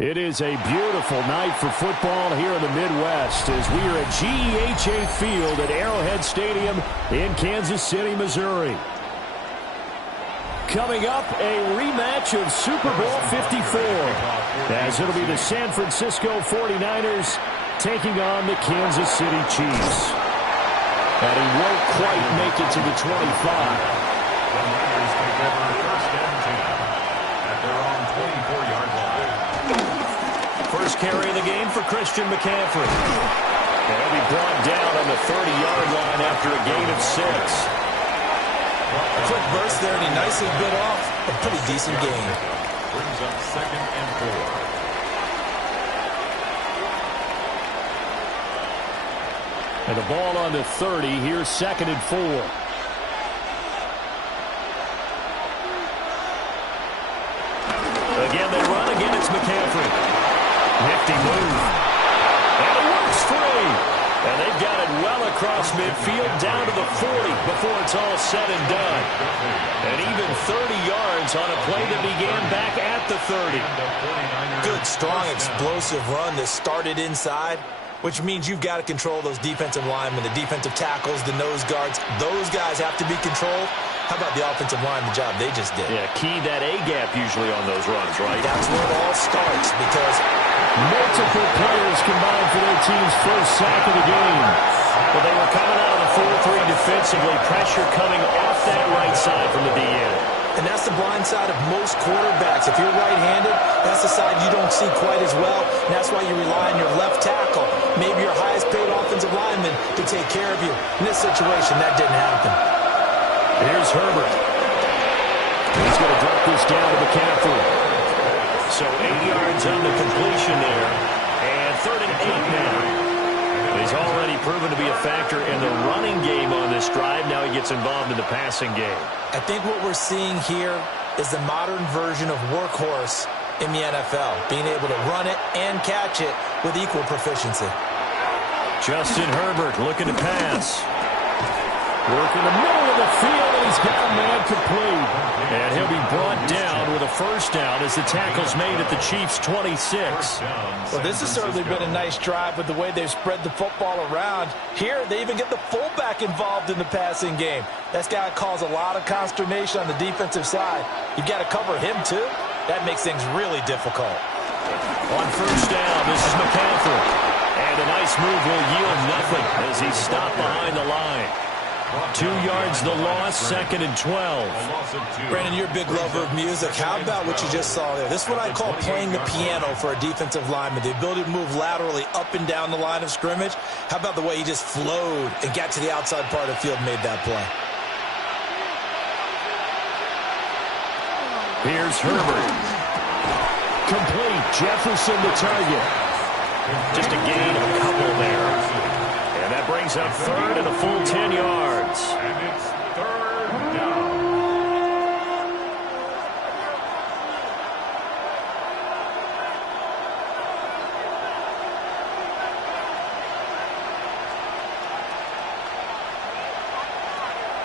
It is a beautiful night for football here in the Midwest as we are at GEHA Field at Arrowhead Stadium in Kansas City, Missouri. Coming up, a rematch of Super Bowl 54 as it'll be the San Francisco 49ers taking on the Kansas City Chiefs. And he won't quite make it to the 25. The Niners take over first and 10 at their own 24-yard line. First carry of the game for Christian McCaffrey. And he'll be brought down on the 30-yard line after a gain of 6. A quick burst there, and he nicely bit off a pretty decent gain. Brings up 2nd and 4. And the ball on the 30. Here's 2nd and 4. Again, they run. Again, it's McCaffrey. Nifty move. And it works free. And they've got it well across midfield down to the 40 before it's all said and done. And even 30 yards on a play that began back at the 30. Good, strong, explosive run that started inside, which means you've got to control those defensive linemen, the defensive tackles, the nose guards. Those guys have to be controlled. How about the offensive line, the job they just did? Yeah, key that A-gap usually on those runs, right? That's where it all starts because multiple players combined for their team's first sack of the game. Well, they were coming out of the 4-3 defensively. Pressure coming off that right side from the DN. And that's the blind side of most quarterbacks. If you're right-handed, that's the side you don't see quite as well. And that's why you rely on your left tackle, maybe your highest-paid offensive lineman, to take care of you. In this situation, that didn't happen. Here's Herbert. He's going to drop this down to McCaffrey. So 8 yards on the completion there. And 3rd and 8 now. He's already proven to be a factor in the running game on this drive. Now he gets involved in the passing game. I think what we're seeing here is the modern version of workhorse in the NFL, being able to run it and catch it with equal proficiency. Justin Herbert looking to pass. Work in the middle of the field, and he's got a man complete. And he'll be brought down with a first down as the tackle's made at the Chiefs' 26. Well, this has certainly been a nice drive with the way they've spread the football around. Here, they even get the fullback involved in the passing game. That's got to cause a lot of consternation on the defensive side. You've got to cover him, too. That makes things really difficult. On first down, this is McCaffrey. And a nice move will yield nothing as he's stopped behind the line. 2 yards the loss, 2nd and 12. Brandon, you're a big lover of music. How about what you just saw there? This is what I call playing the piano for a defensive lineman. The ability to move laterally up and down the line of scrimmage. How about the way he just flowed and got to the outside part of the field and made that play? Here's Herbert. Complete. Jefferson the target. Just a gain of a couple there. And that brings up 3rd and a full 10 yards. And it's 3rd down.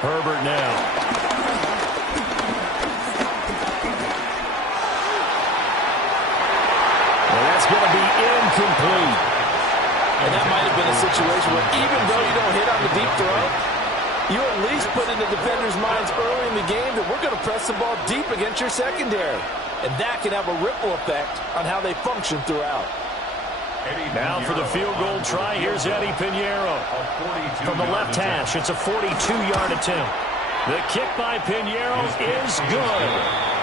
Herbert now. Well, that's going to be incomplete. And that might have been a situation where even though you don't hit on the deep throw, you at least put in the defenders' minds early in the game that we're going to press the ball deep against your secondary. And that can have a ripple effect on how they function throughout. Now for the field goal try, here's Eddie Pinheiro. From the left hash, it's a 42-yard attempt. The kick by Pinheiro is good.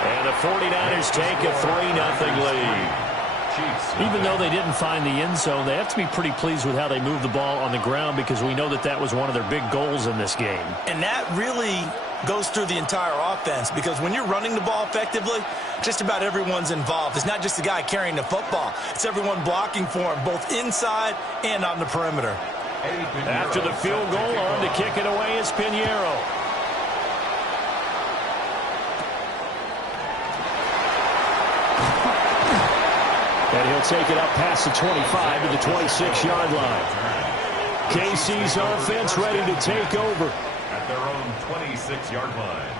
And the 49ers take a 3-0 lead. Even though they didn't find the end zone, they have to be pretty pleased with how they moved the ball on the ground because we know that that was one of their big goals in this game. And that really goes through the entire offense because when you're running the ball effectively, just about everyone's involved. It's not just the guy carrying the football. It's everyone blocking for him, both inside and on the perimeter. After the field goal, on to kick it away is Pinheiro. And he'll take it up past the 25 to the 26-yard line. KC's offense ready to take over. At their own 26-yard line.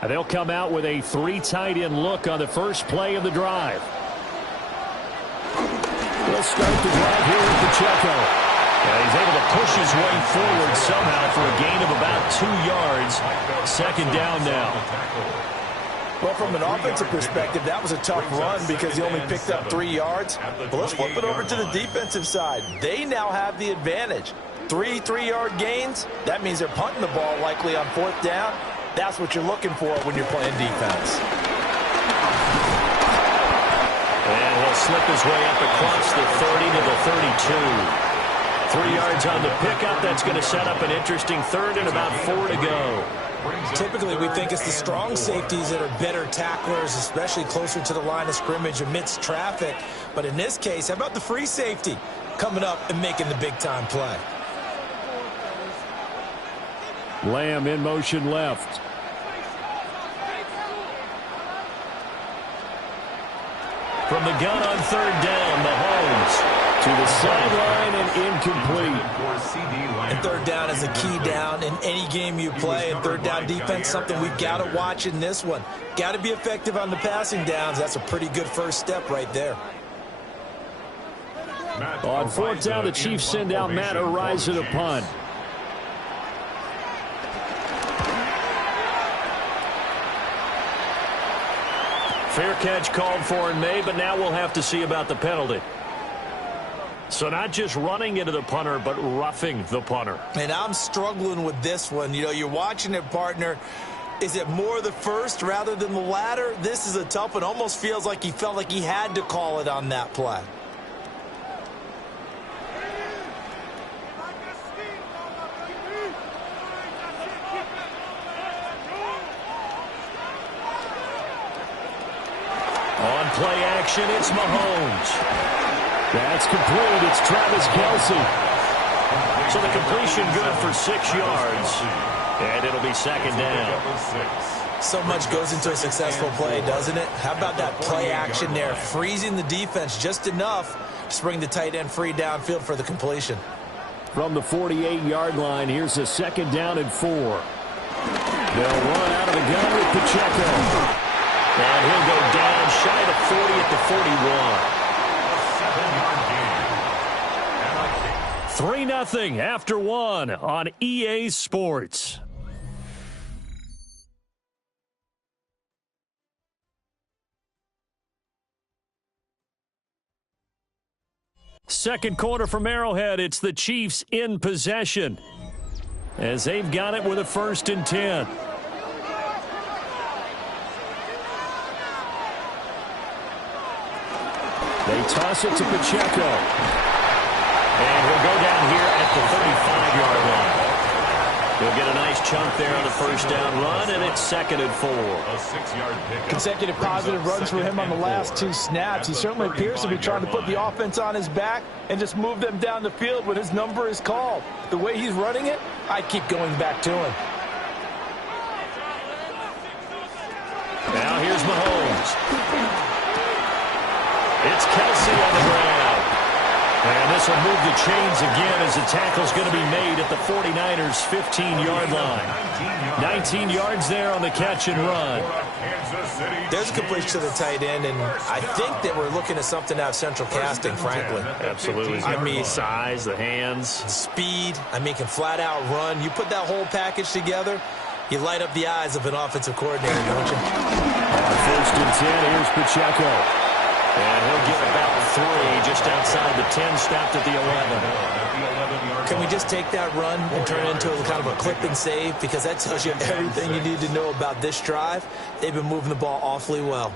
And they'll come out with a 3 tight end look on the first play of the drive. They'll start the drive here with Pacheco. And he's able to push his way forward somehow for a gain of about 2 yards. 2nd down now. Well, from an offensive perspective, that was a tough run because he only picked up 3 yards. But let's flip it over to the defensive side. They now have the advantage. 3 3-yard gains. That means they're punting the ball likely on 4th down. That's what you're looking for when you're playing defense. And he'll slip his way up across the 30 to the 32. 3 yards on the pickup. That's going to set up an interesting 3rd and about 4 to go. Typically, we think it's the strong safeties that are better tacklers, especially closer to the line of scrimmage amidst traffic. But in this case, how about the free safety coming up and making the big-time play? Lamb in motion left. From the gun on 3rd down, Mahomes to the sideline and incomplete. And 3rd down is a key down in any game you play. And 3rd down defense, something we've got to watch in this one. Got to be effective on the passing downs. That's a pretty good first step right there. On 4th down, the Chiefs send out Matt Araiza to punt. Fair catch called for and made, but now we'll have to see about the penalty. So not just running into the punter, but roughing the punter. And I'm struggling with this one. You know, you're watching it, partner. Is it more the first rather than the latter? This is a tough one. Almost feels like he felt like he had to call it on that play. On play action, it's Mahomes. That's complete. It's Travis Kelce. So the completion good for 6 yards. And it'll be 2nd down. So much goes into a successful play, doesn't it? How about that play action there, freezing the defense just enough to bring the tight end free downfield for the completion. From the 48-yard line, here's a 2nd down and 4. They'll run out of the gun with Pacheco. And he'll go down shy of 40 at the 41. 3-0 after 1 on EA Sports. Second quarter from Arrowhead, it's the Chiefs in possession as they've got it with a 1st and 10. They toss it to Pacheco. And he'll go down here at the 35-yard line. He'll get a nice chunk there on the 1st down run, and it's 2nd and 4. A 6-yard pickup. Consecutive positive runs for him on the last 2 snaps. He certainly appears to be trying to put the offense on his back and just move them down the field when his number is called. The way he's running it, I keep going back to him. Now here's Mahomes. It's Kelsey on the ground. And this will move the chains again as the tackle's going to be made at the 49ers' 15-yard line. 19 yards there on the catch and run. There's a completion to the tight end, and I think that we're looking at something out of central casting, frankly. Absolutely. I mean, size, the hands. Speed, can flat out run. You put that whole package together, you light up the eyes of an offensive coordinator, don't you? On 1st and 10, here's Pacheco. And he'll get about 3 just outside the 10, stopped at the 11. Can we just take that run and turn it into a kind of a clip and save? Because that tells you everything you need to know about this drive. They've been moving the ball awfully well.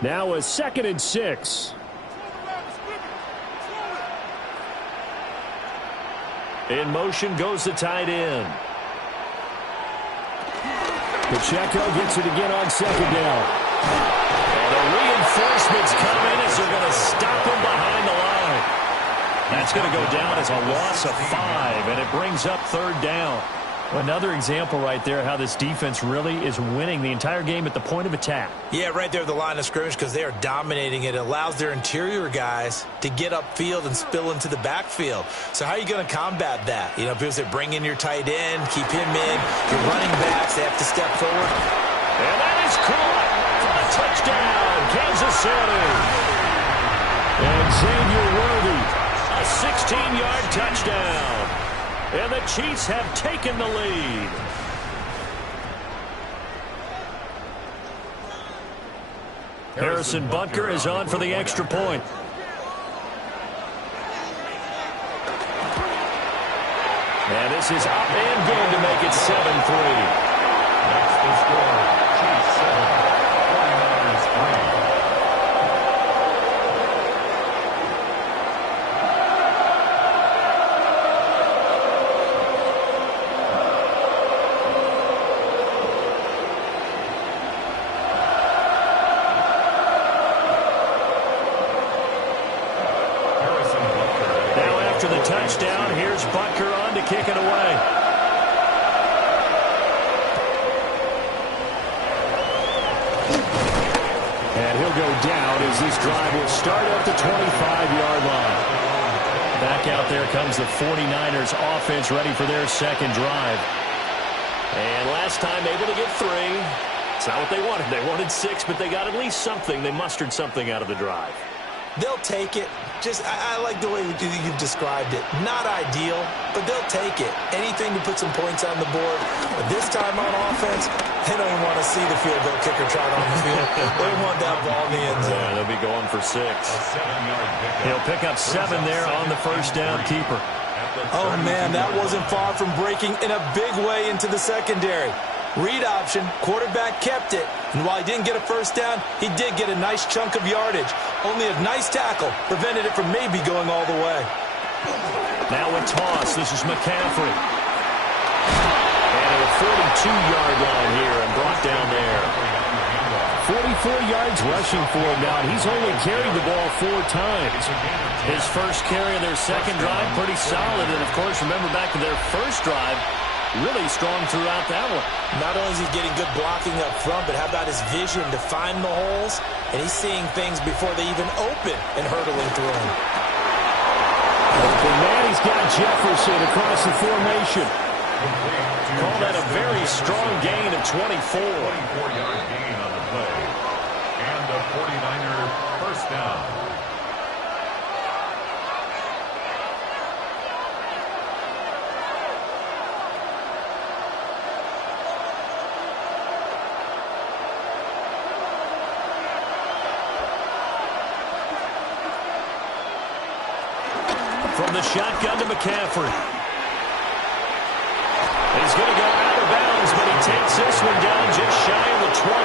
Now a 2nd and 6. In motion goes the tight end. Pacheco gets it again on 2nd down. And the reinforcements come in as they're going to stop him behind the line. That's going to go down as a loss of 5, and it brings up 3rd down. Another example right there how this defense really is winning the entire game at the point of attack. Yeah, right there at the line of scrimmage because they are dominating it. It allows their interior guys to get upfield and spill into the backfield. So how are you going to combat that? People say bring in your tight end, keep him in. Your running backs, they have to step forward. And that is caught for a touchdown, Kansas City. And Xavier Worthy, a 16-yard touchdown. And the Chiefs have taken the lead. Harrison Butker is on for the extra point. And this is up and good to make it 7-3. That's the score. Chiefs 7, 49ers 3. Touchdown. Here's Butker on to kick it away. And he'll go down as this drive will start at the 25-yard line. Back out there comes the 49ers offense ready for their 2nd drive. And last time able to get 3. It's not what they wanted. They wanted 6, but they got at least something. They mustered something out of the drive. They'll take it. I like the way you've described it. Not ideal, but they'll take it. Anything to put some points on the board. But this time on offense, they don't even want to see the field goal kicker trot on the field. They want that ball in the end zone. Yeah, they'll be going for 6. A 7-yard pickup. He'll pick up 7 there on the 1st down keeper. Oh, man, that wasn't far from breaking in a big way into the secondary. Read option, quarterback kept it, and while he didn't get a 1st down, he did get a nice chunk of yardage. Only a nice tackle prevented it from maybe going all the way. Now a toss. This is McCaffrey. And at a 42-yard line here and brought down there. 44 yards rushing for him now, and he's only carried the ball 4 times. His first carry of their 2nd drive, pretty solid. And, of course, remember back to their 1st drive, really strong throughout that one. Not only is he getting good blocking up front, but how about his vision to find the holes? And he's seeing things before they even open and hurdling through them. And now he's got Jefferson across the formation. Call that a very strong gain of 24. 24-yard gain on the play. And a 49er first down. From the shotgun to McCaffrey. He's going to go out of bounds, but he takes this one down just shy of the 20.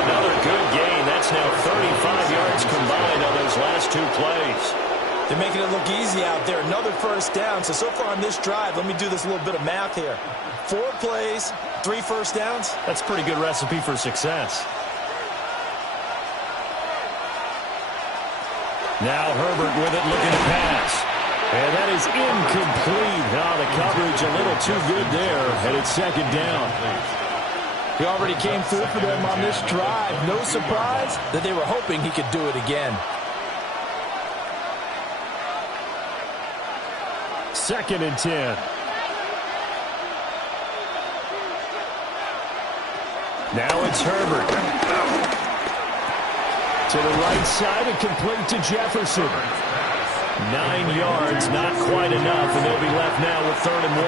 Another good gain. That's now 35 yards combined on those last two plays. They're making it look easy out there. Another first down. So far on this drive, let me do this little bit of math here. 4 plays, 3 first downs. That's a pretty good recipe for success. Now Herbert with it, looking to pass. And that is incomplete. Now the coverage a little too good there, and it's second down. He already came through for them on this drive. No surprise that they were hoping he could do it again. Second and 10. Now it's Herbert. To the right side and complete to Jefferson. 9 yards, not quite enough, and they'll be left now with 3rd and 1.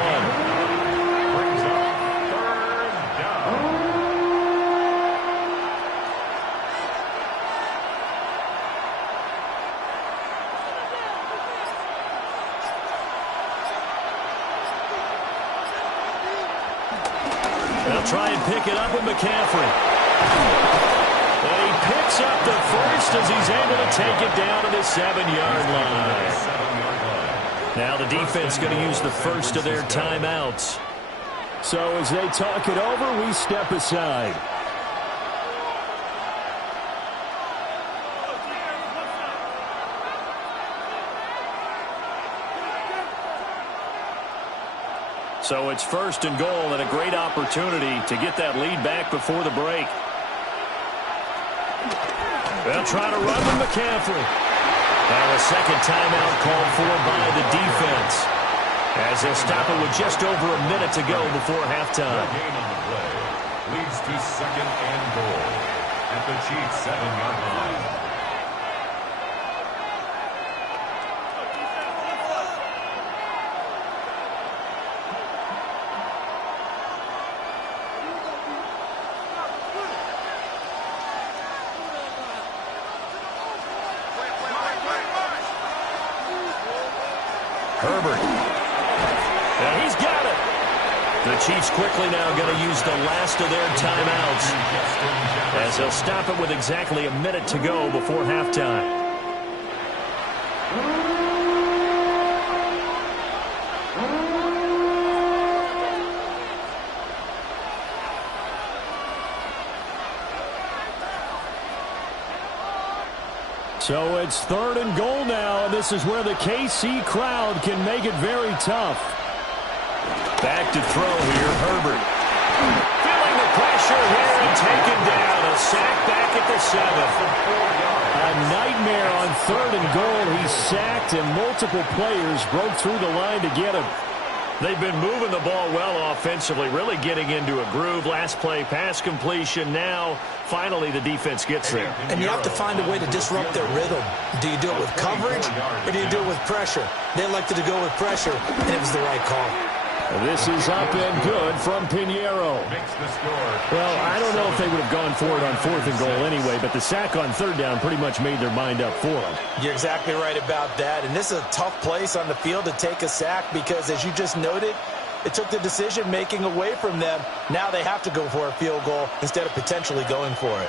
Brings up 3rd down. They'll try and pick it up with McCaffrey. And he picks up the first as he's able to take it down to the 7-yard line. Now the defense going to use the first of their timeouts. So as they talk it over, we step aside. So it's 1st and goal and a great opportunity to get that lead back before the break. They'll try to run with McCaffrey. And a second timeout called for by the defense, as they'll stop it with just over a minute to go before halftime. The gain on the play leads to 2nd and goal at the Chiefs' 7-yard line. Herbert. And he's got it. The Chiefs quickly now going to use the last of their timeouts, as they'll stop it with exactly a minute to go before halftime. So it's 3rd and goal now, and this is where the KC crowd can make it very tough. Back to throw here, Herbert. Feeling the pressure here and taken down. A sack back at the 7. A nightmare on 3rd and goal. He's sacked, and multiple players broke through the line to get him. They've been moving the ball well offensively, really getting into a groove. Last play, pass completion. Now, finally, the defense gets there. And you have to find a way to disrupt their rhythm. Do you do it with coverage, or do you do it with pressure? They elected to go with pressure, and it was the right call. This is up and good from Pinheiro. Well, I don't know if they would have gone for it on 4th and goal anyway, but the sack on 3rd down pretty much made their mind up for them. You're exactly right about that. And this is a tough place on the field to take a sack because, as you just noted, it took the decision-making away from them. Now they have to go for a field goal instead of potentially going for it.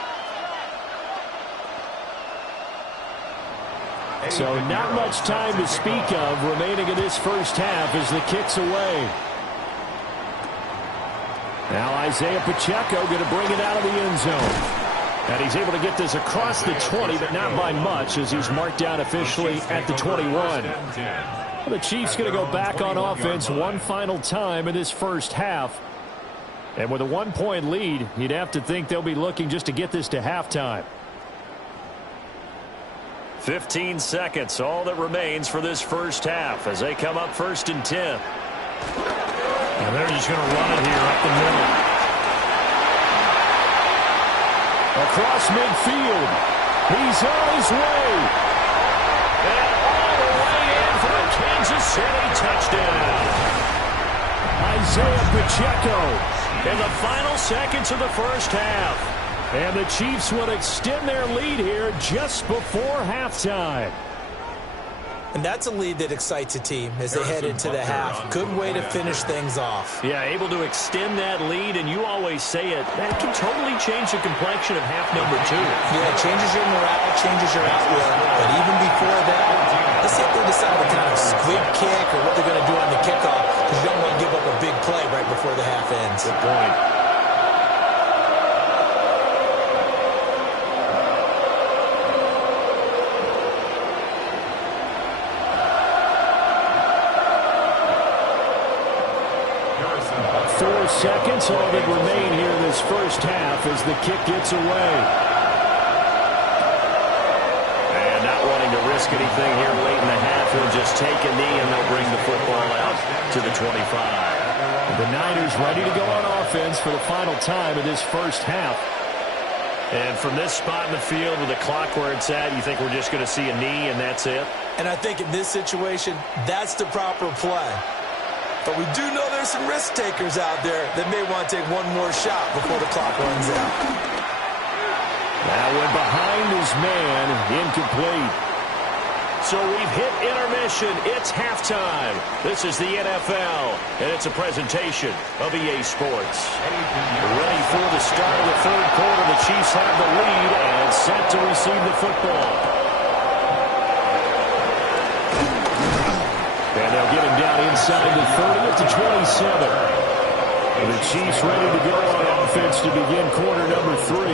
So not much time to speak of remaining in this first half as the kick's away. Now Isaiah Pacheco going to bring it out of the end zone. And he's able to get this across the 20, but not by much, as he's marked down officially at the 21. The Chiefs going to go back on offense one final time in this first half. And with a 1-point lead, you'd have to think they'll be looking just to get this to halftime. 15 seconds, all that remains for this first half as they come up 1st and 10. And they're just going to run it here up the middle. Across midfield. He's on his way. And all the way in for a Kansas City touchdown. Isaiah Pacheco in the final seconds of the first half. And the Chiefs will extend their lead here just before halftime. And that's a lead that excites a team as they head into the half. Good way to finish things off. Yeah, able to extend that lead, and you always say it, that can totally change the complexion of half number 2. Yeah, it changes your morale, changes your outlook. But even before that, let's see if they decide to kind of squib kick or what they're going to do on the kickoff, because you don't want to give up a big play right before the half ends. Good point. Seconds, all that remain here in this first half as the kick gets away. And not wanting to risk anything here late in the half, he'll just take a knee and they'll bring the football out to the 25. The Niners ready to go on offense for the final time of this first half. And from this spot in the field with the clock where it's at, you think we're just going to see a knee and that's it? And I think in this situation, that's the proper play. But we do know there's some risk takers out there that may want to take one more shot before the clock runs out. That went behind his man, incomplete. So we've hit intermission. It's halftime. This is the NFL, and it's a presentation of EA Sports. Ready for the start of the third quarter. The Chiefs have the lead and set to receive the football. And they'll get him down inside the 30 to 27. And the Chiefs ready to go on offense to begin quarter number 3.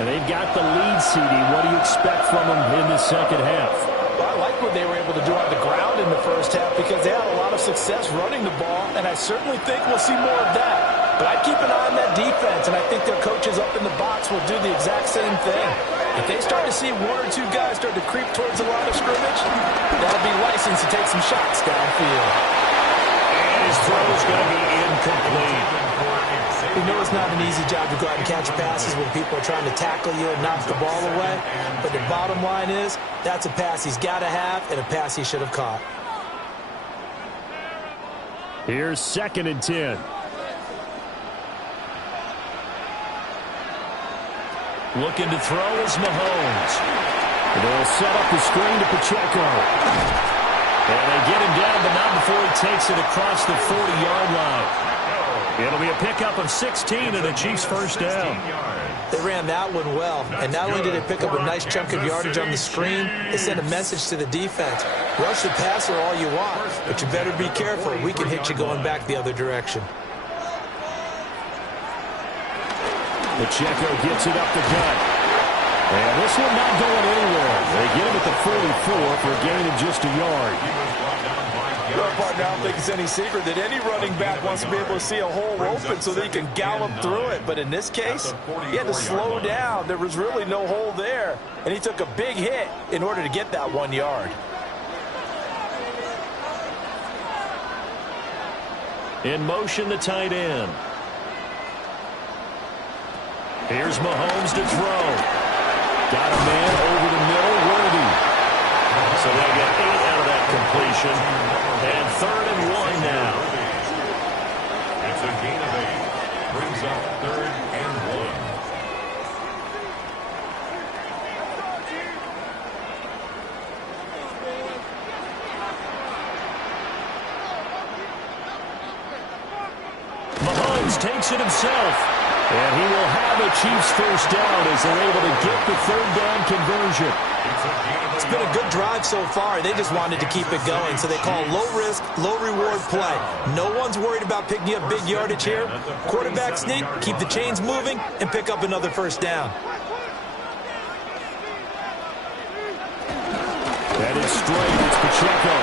And they've got the lead, CD. What do you expect from them in the second half? Well, I like what they were able to do on the ground in the first half because they had a lot of success running the ball, and I certainly think we'll see more of that. But I'd keep an eye on that defense, and I think their coaches up in the box will do the exact same thing. If they start to see one or two guys start to creep towards the line of scrimmage, that'll be license to take some shots downfield. And his throw is going to be incomplete. We know it's not an easy job to go out and catch passes when people are trying to tackle you and knock the ball away. But the bottom line is, that's a pass he's got to have and a pass he should have caught. Here's 2nd and 10. Looking to throw is Mahomes. They'll set up the screen to Pacheco. And they get him down, but not before he takes it across the 40-yard line. It'll be a pickup of 16 and a Chiefs first down. They ran that one well, and not only did they pick up a nice chunk of yardage on the screen, they sent a message to the defense. Rush the passer all you want, but you better be careful. We can hit you going back the other direction. Pacheco gets it up the gut. And this one not going anywhere. They get him at the 44 for a gain of just a yard. Well, partner, I don't think it's any secret that any running back wants to be able to see a hole open so that he can gallop through it. But in this case, he had to slow down. There was really no hole there. And he took a big hit in order to get that 1 yard. In motion, the tight end. Here's Mahomes to throw. Got a man over the middle, Worthy. So they'll get 8 out of that completion. And 3rd and 1 now. It's a gain of 8. Brings up 3rd and 1. Mahomes takes it himself. And he will have a Chiefs first down as they're able to get the 3rd down conversion. It's been a good drive so far. They just wanted to keep it going, so they call low-risk, low-reward play. No one's worried about picking up big yardage here. Quarterback sneak, keep the chains moving, and pick up another first down. That is straight. It's Pacheco.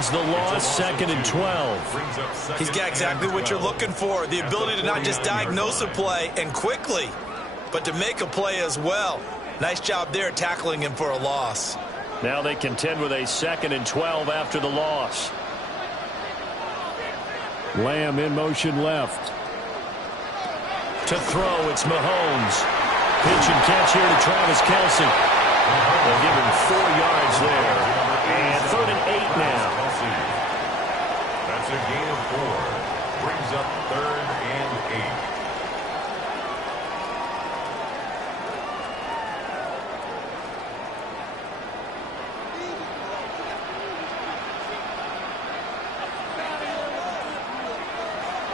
yards, the loss, 2nd and 12. He's got exactly what you're looking for, the ability to not just diagnose a play and quickly, but to make a play as well. Nice job there tackling him for a loss. Now they contend with a 2nd and 12 after the loss. Lamb in motion left. To throw, it's Mahomes. Pitch and catch here to Travis Kelce. They'll give him 4 yards there. And 3rd and 8 now. That's a gain of 4. Brings up 3rd and 8.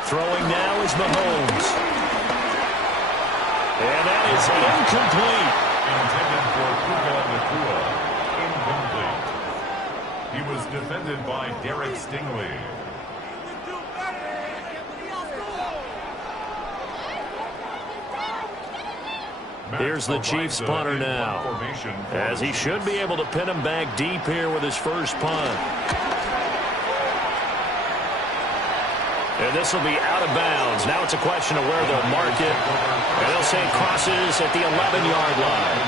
Throwing now is Mahomes. And that is incomplete. Intended for Puka Nacua. Incomplete. He was defended by Derek Stingley. Here's the Chiefs punter now, as he should be able to pin him back deep here with his first punt. And this will be out of bounds. Now it's a question of where they'll mark it. And they'll say it crosses at the 11-yard line.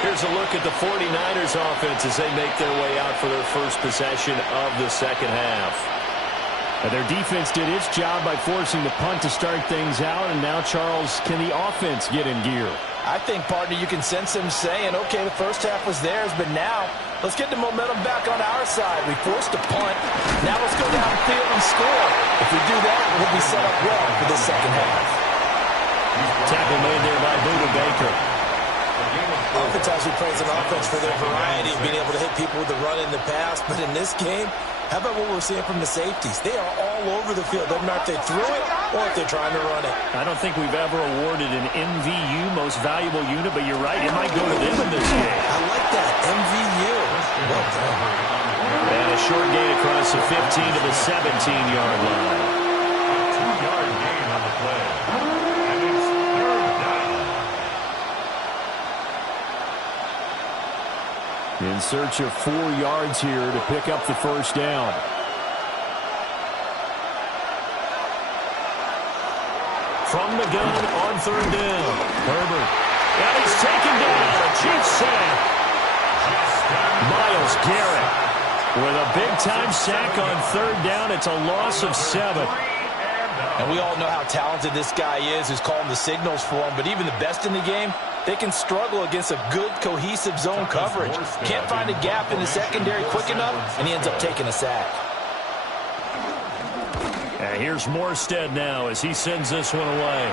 Here's a look at the 49ers offense as they make their way out for their first possession of the second half. Their defense did its job by forcing the punt to start things out. And now, Charles, can the offense get in gear? I think, partner, you can sense him saying, okay, the first half was theirs, but now let's get the momentum back on our side. We forced a punt. Now let's go downfield and score. If we do that, we'll be set up well for the second half. Tackle made there by Budda Baker. Oftentimes we praise an offense for their variety of being able to hit people with the run in the pass, but in this game, how about what we're seeing from the safeties? They are all over the field. Doesn't matter if they threw it or if they're trying to run it. I don't think we've ever awarded an MVU, most valuable unit, but you're right, it might go to them in this game. I like that, MVU. Well done. And a short gain across the 15 to the 17-yard line. 2-yard gain on the play. And it's 3rd down. In search of 4 yards here to pick up the first down. From the gun on 3rd down. Herbert. And he's taken down. A Chiefs sack. Myles Garrett with a big-time sack on 3rd down. It's a loss of 7. And we all know how talented this guy is who's calling the signals for him, but even the best in the game, they can struggle against a good, cohesive zone coverage. Can't find a gap in the secondary quick enough, and he ends up taking a sack. And here's Morstead now as he sends this one away.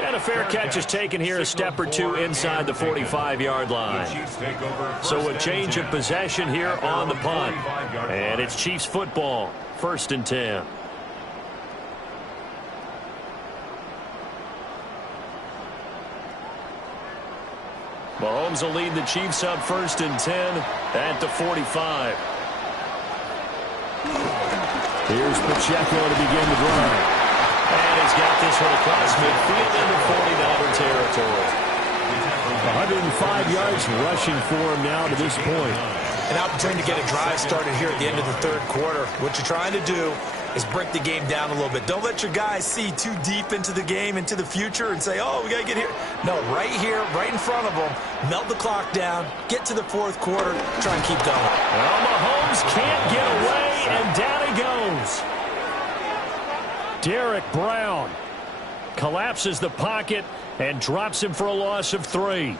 And a fair catch is taken here a step or two inside the 45-yard line. So a change of possession here on the punt. And it's Chiefs football, 1st and 10. Mahomes will lead the Chiefs up 1st and 10 at the 45. Here's Pacheco to begin the drive. And he's got this one across midfield into 49er territory. 105 yards rushing for him now to this point. An opportunity to get a drive started here at the end of the 3rd quarter. What you're trying to do is break the game down a little bit. Don't let your guys see too deep into the game, into the future, and say, oh, we got to get here. No, right here, right in front of them, melt the clock down, get to the 4th quarter, try and keep going. Well, Mahomes can't get away, and down he goes. Derek Brown collapses the pocket and drops him for a loss of 3.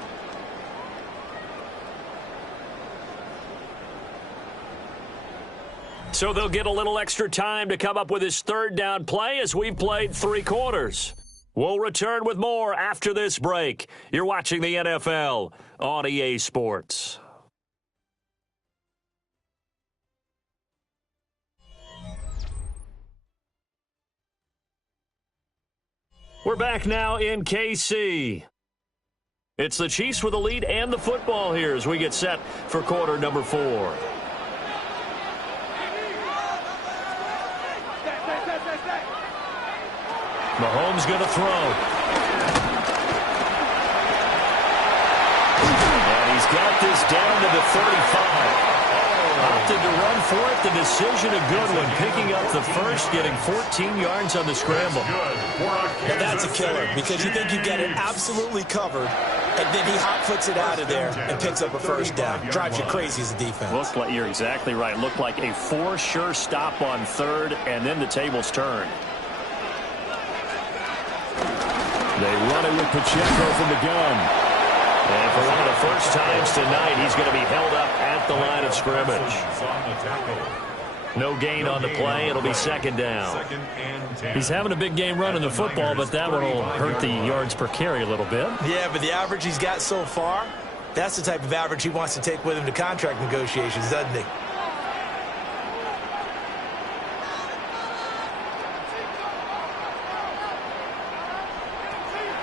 So they'll get a little extra time to come up with his 3rd down play as we've played 3 quarters. We'll return with more after this break. You're watching the NFL on EA Sports. We're back now in KC. It's the Chiefs with the lead and the football here as we get set for quarter number 4. Mahomes going to throw. And he's got this down to the 35. Opted to run for it. The decision a good one. Picking up the first, getting 14 yards on the scramble. Now that's a killer because you think you've got it absolutely covered, and then he hot-foots it out of there and picks up a first down. Drives you crazy as a defense. Looked like, you're exactly right. Looked like a for-sure stop on third, and then the tables turned. They run it with Pacheco from the gun. And for one of the first times tonight, he's going to be held up at the line of scrimmage. No gain on the play. It'll be second down. He's having a big game running the football, but that one will hurt the yards per carry a little bit. Yeah, but the average he's got so far, that's the type of average he wants to take with him to contract negotiations, doesn't he?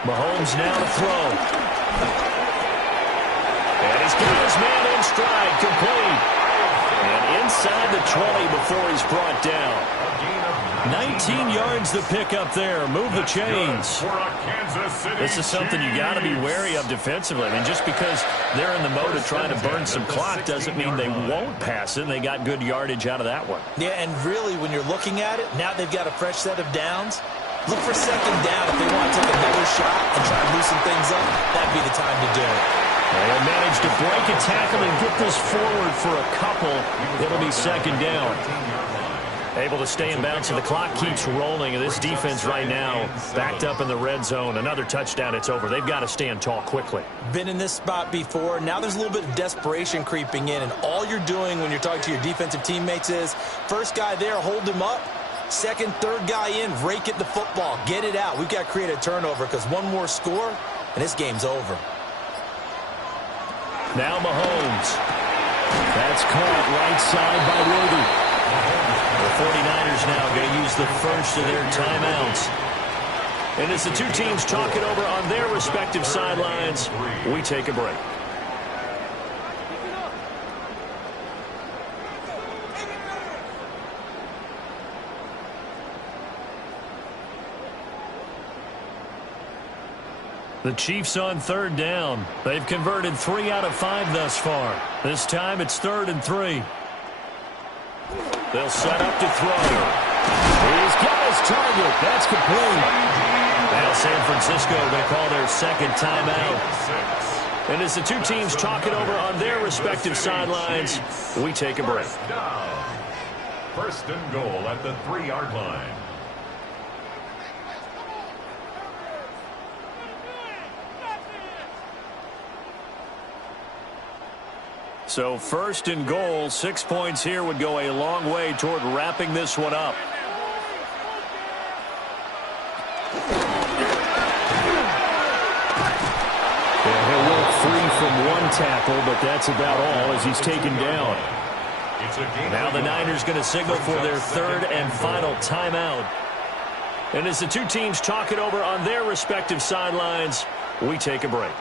Mahomes now to throw. And he's got his man in stride, complete. And inside the 20 before he's brought down. 19 yards to pick up there. Move the chains. This is something you got to be wary of defensively. I mean, just because they're in the mode of trying to burn some clock doesn't mean they won't pass it. They got good yardage out of that one. Yeah, and really, when you're looking at it, now they've got a fresh set of downs. Look for second down if they want to take another shot and try and loosen things up. That'd be the time to do it. They'll manage to break a tackle and get this forward for a couple. It'll be second down. Able to stay in bounds, and the clock keeps rolling. And this defense right now backed up in the red zone. Another touchdown, it's over. They've got to stand tall quickly. Been in this spot before. Now there's a little bit of desperation creeping in, and all you're doing when you're talking to your defensive teammates is first guy there, hold him up. Second, third guy in, rake it the football. Get it out. We've got to create a turnover because one more score, and this game's over. Now Mahomes. That's caught right side by Worthy. The 49ers now going to use the first of their timeouts. And as the two teams talk it over on their respective sidelines, we take a break. The Chiefs on third down. They've converted 3 out of 5 thus far. This time it's 3rd and 3. They'll set up to throw. He's got his target. That's complete. Now San Francisco going to call their second timeout. And as the two teams talk it over on their respective sidelines, we take a break. First and goal at the 3-yard line. So first and goal, 6 points here would go a long way toward wrapping this one up. Yeah, he'll work free from one tackle, but that's about all as he's taken down. Now the Niners going to signal for their third and final timeout. And as the two teams talk it over on their respective sidelines, we take a break.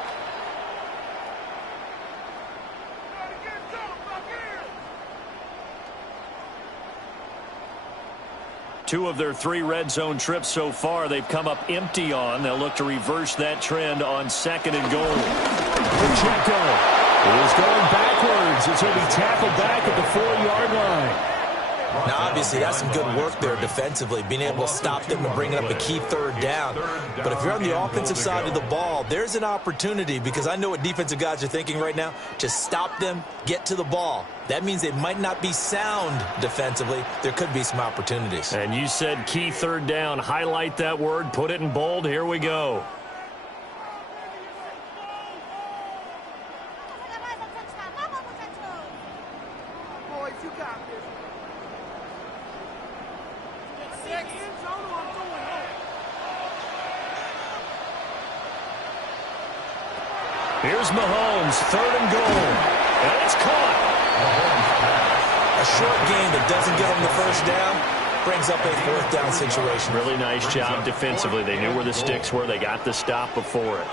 Two of their 3 red zone trips so far they've come up empty on. They'll look to reverse that trend on second and goal. Pacheco is going backwards as he'll be tackled back at the 4-yard line. Now, obviously, that's some good work there defensively, being able to stop them and bring up a key third down. But if you're on the offensive side of the ball, there's an opportunity, because I know what defensive guys are thinking right now. Just stop them, get to the ball. That means they might not be sound defensively. There could be some opportunities. And you said key third down. Highlight that word. Put it in bold. Here we go. Here's Mahomes, 3rd and goal. And it's caught. A short gain that doesn't get him the first down brings up a 4th down situation. Really nice job defensively. They knew where the sticks were. They got the stop before it.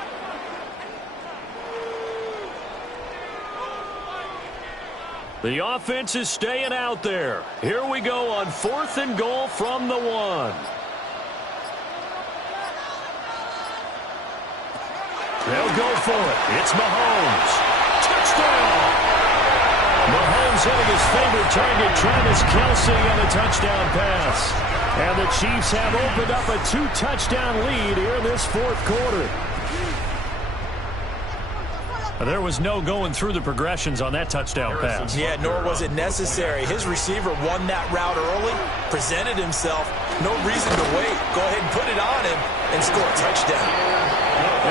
The offense is staying out there. Here we go on 4th and goal from the 1. They'll go for it. It's Mahomes. Touchdown! Mahomes hitting his favorite target, Travis Kelce, and a touchdown pass. And the Chiefs have opened up a 2-touchdown lead here in this fourth quarter. There was no going through the progressions on that touchdown pass. Yeah, nor was it necessary. His receiver won that route early, presented himself. No reason to wait. Go ahead and put it on him and score a touchdown.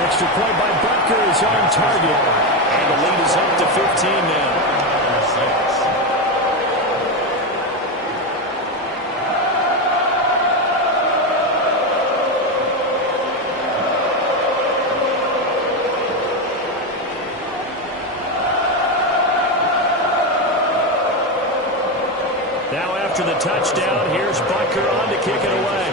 Extra point by Butker is on target. And the lead is up to 15 now. Now after the touchdown, here's Butker on to kick it away.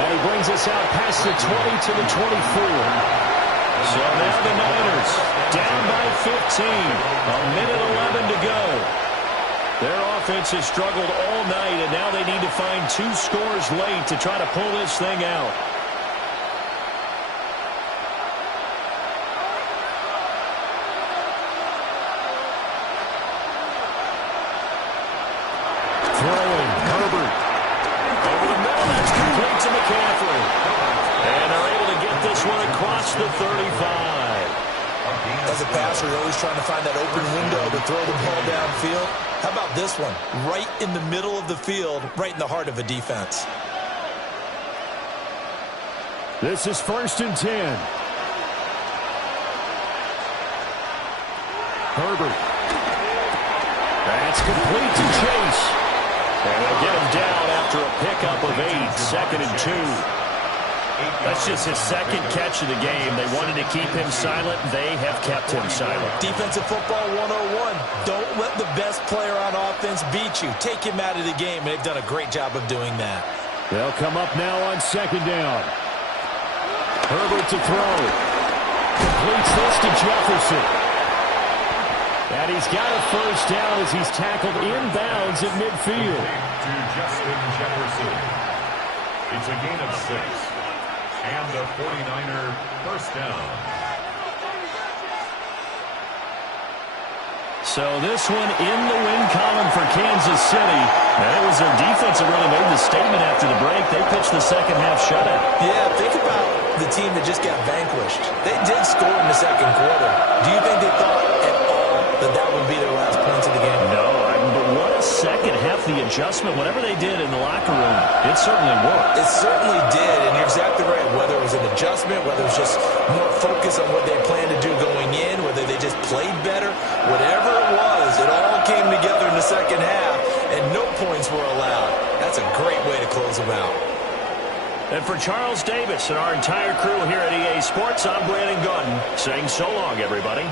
And he brings us out past the 20 to the 24. So now the Niners down by 15. A minute 11 to go. Their offense has struggled all night, and now they need to find 2 scores late to try to pull this thing out. Throwing, Herbert. Over the middle, that's complete to McCaffrey. And they're able to get this one across the 35. As a passer, you're always trying to find that open window to throw the ball downfield. How about this one? Right in the middle of the field, right in the heart of a defense. This is 1st and 10. Herbert. That's complete to Chase. And they'll get him down after a pickup of 8, 2nd and 2. That's just his second catch of the game. They wanted to keep him silent. They have kept him silent. Defensive football 101. Don't let the best player on offense beat you. Take him out of the game, and they've done a great job of doing that. They'll come up now on 2nd down. Herbert to throw. Completes this to Jefferson. And he's got a first down as he's tackled inbounds at midfield. To Justin Jefferson. It's a gain of 6. And the 49er first down. So this one in the win column for Kansas City. And it was their defense that really made the statement after the break. They pitched the second half shutout. Yeah, think about the team that just got vanquished. They did score in the second quarter. Do you think they thought at all that that would be their last points of the game? No, but what a second half, the adjustment, whatever they did in the locker room, it certainly worked. It certainly did, and you're exactly right. Whether it was an adjustment, whether it was just more focus on what they planned to do going in, whether they just played better, whatever it was, it all came together in the second half, and no points were allowed. That's a great way to close them out. And for Charles Davis and our entire crew here at EA Sports, I'm Brandon Gaudin saying so long, everybody.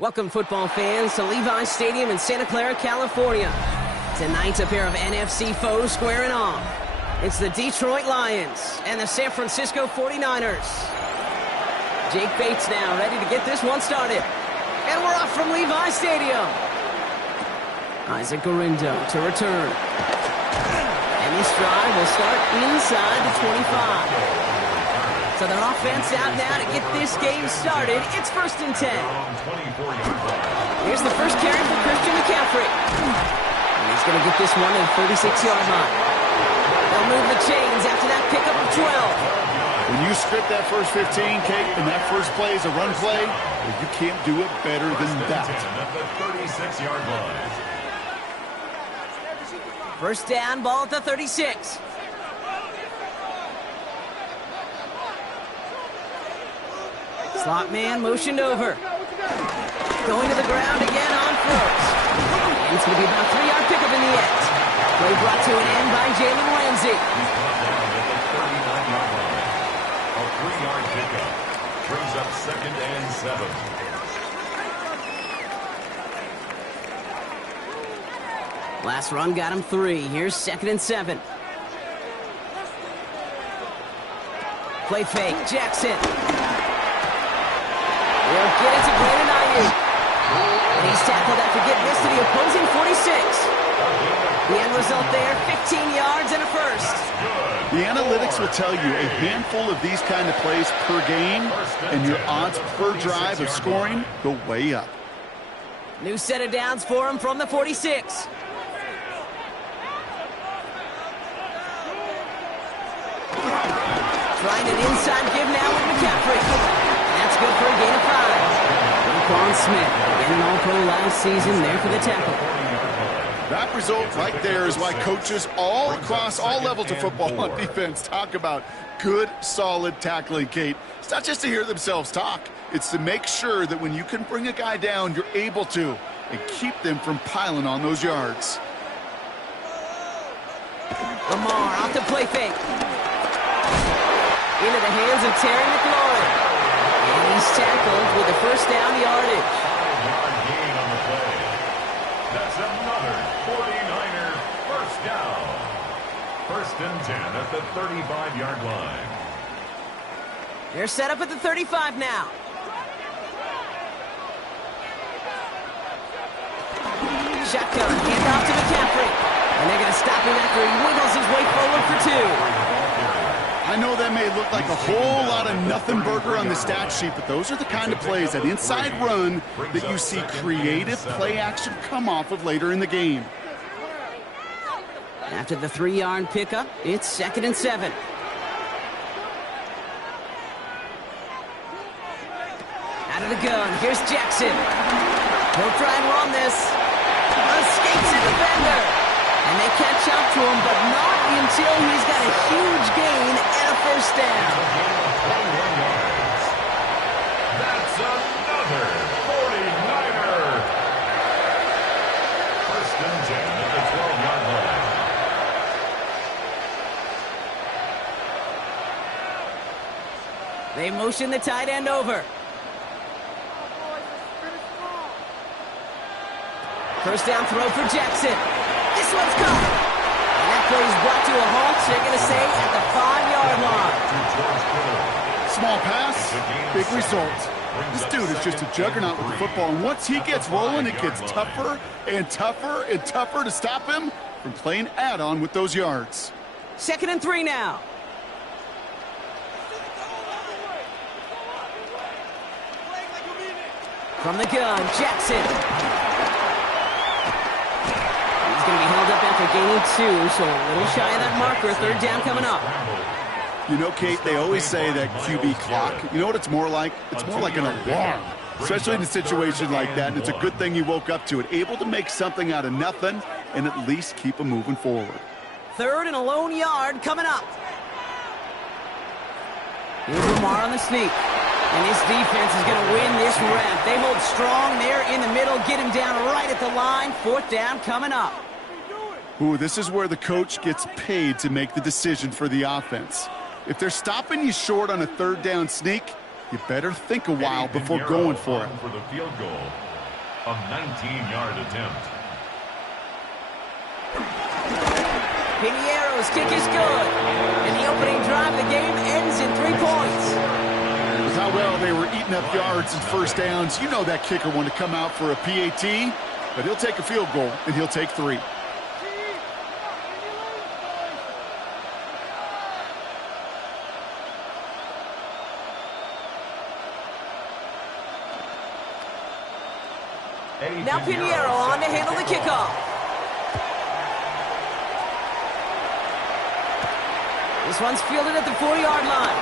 Welcome, football fans, to Levi's Stadium in Santa Clara, California. Tonight's a pair of NFC foes squaring off. It's the Detroit Lions and the San Francisco 49ers. Jake Bates now ready to get this one started. And we're off from Levi's Stadium. Isaac Gorindo to return. And this drive will start inside the 25. So their offense out now to get this game started. It's 1st and 10. Here's the first carry for Christian McCaffrey. And he's going to get this one at the 36-yard line. They'll move the chains after that pickup of 12. When you script that first 15, Kate, and that first play is a run play, well, you can't do it better than that. At the 36-yard line. First down, ball at the 36. Slot man motioned over. Going to the ground again on fourth. And it's going to be about a 3-yard pickup in the end. Play brought to an end by Jalen Ramsey. He's brought down at the 39-yard line. A 3-yard pickup brings up 2nd and 7. Last run got him 3. Here's 2nd and 7. Play fake. Jackson. They'll get it to Brandon Ayuk. And he's tackled after getting this to the opposing 46. The end result there, 15 yards and a first. The analytics will tell you a handful of these kind of plays per game, and your odds per drive of scoring go way up. New set of downs for him from the 46. Trying an inside give now with McCaffrey. That's good for a gain of 5. Roquan Smith, getting an all-pro last season, there for the tackle. That result right there is why coaches all across all levels of football on defense talk about good, solid tackling, Kate. It's not just to hear themselves talk. It's to make sure that when you can bring a guy down, you're able to, and keep them from piling on those yards. Lamar off the play fake. Into the hands of Terry McLaurin. And he's tackled with a first down yardage. 5-yard gain on the play. That's another 49er first down. First and 10 at the 35-yard line. They're set up at the 35 now. Shotgun, handoff to McCaffrey. And they're going to stop him after he wiggles his way forward for 2. I know that may look like a whole lot of nothing burger on the stat sheet, but those are the kind of plays, that inside run, that you see creative play action come off of later in the game. After the 3-yard pickup, it's 2nd and 7. Out of the gun, here's Jackson. He'll try and run this. Escapes a defender. And they catch up to him, but not until he's got a huge gain and a first down. That's another 49er. First and 10 at the 12-yard line. They motion the tight end over. First down throw for Jackson. This one's caught. And that play is brought to a halt, so they're going to say at the 5-yard line. Small pass, big result. This dude is just a juggernaut with the football, and once he gets rolling, it gets tougher and tougher and tougher to stop him from playing add-on with those yards. 2nd and 3 now. From the gun, Jackson. Going to be held up after gaining 2, so a little shy of that marker. 3rd down coming up. You know, Kate, they always say that QB clock, you know what it's more like? It's more like an alarm, especially in a situation like that, and it's a good thing you woke up to it. Able to make something out of nothing and at least keep them moving forward. 3rd and a lone yard coming up. Here's Lamar on the sneak. And this defense is going to win this round. They hold strong there in the middle, get him down right at the line. 4th down coming up. Ooh, this is where the coach gets paid to make the decision for the offense. If they're stopping you short on a 3rd down sneak, you better think a while before going for it. For the field goal, a 19-yard attempt. Piniero's kick is good. And the opening drive of the game ends in 3 points. With how well they were eating up yards and first downs, you know that kicker wanted to come out for a PAT, but he'll take a field goal, and he'll take 3. Now Piniero on to handle the kickoff. This one's fielded at the 40-yard line.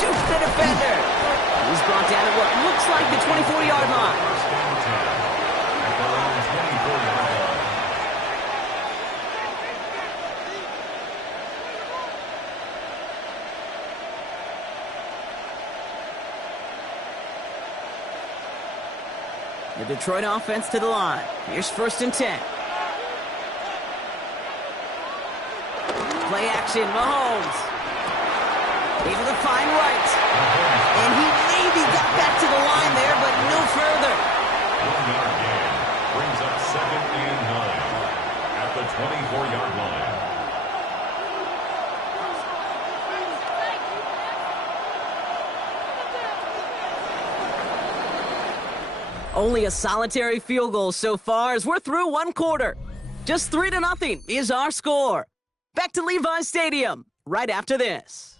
Jukes the defender. He's brought down at what looks like the 24-yard line. The Detroit offense to the line. Here's 1st and 10. Play action, Mahomes. Able to find Wright. And he maybe got back to the line there, but no further. 1-yard gain brings up 2nd and 9 at the 24-yard line. Only a solitary field goal so far as we're through 1 quarter. Just 3-0 is our score. Back to Levi's Stadium right after this.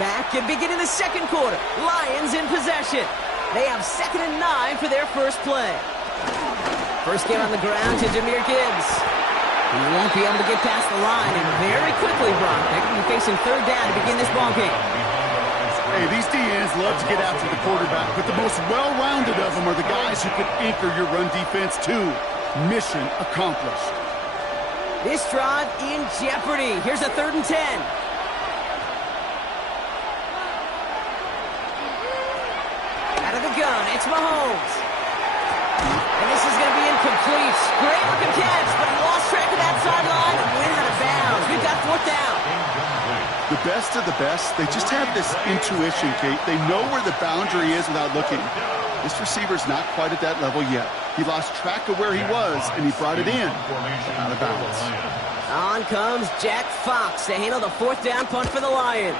Back and beginning the 2nd quarter. Lions in possession. They have 2nd and 9 for their first play. First game on the ground to Jahmyr Gibbs. He won't be able to get past the line, and very quickly, Brock, they're going to be facing third down to begin this ball game. Hey, these DNs love to get after the quarterback, but the most well-rounded of them are the guys who can anchor your run defense too. Mission accomplished. This drive in jeopardy. Here's a 3rd and 10. Out of the gun, it's Mahomes. And this is going to be incomplete. Great looking catch, but he lost track of that sideline and went out of bounds. We've got 4th down. The best of the best, they just have this intuition, Kate. They know where the boundary is without looking. This receiver's not quite at that level yet. He lost track of where he was, and he brought it in, out of bounds. On comes Jack Fox to handle the 4th down punt for the Lions.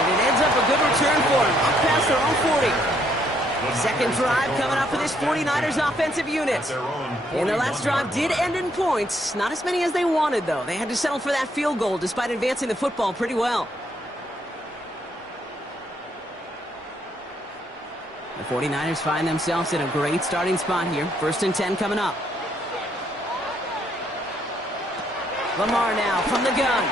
And it ends up a good return for him, up past their own 40. Second drive coming up for this 49ers offensive unit. And their last drive did end in points. Not as many as they wanted, though. They had to settle for that field goal despite advancing the football pretty well. The 49ers find themselves in a great starting spot here. 1st and 10 coming up. Lamar now from the gun.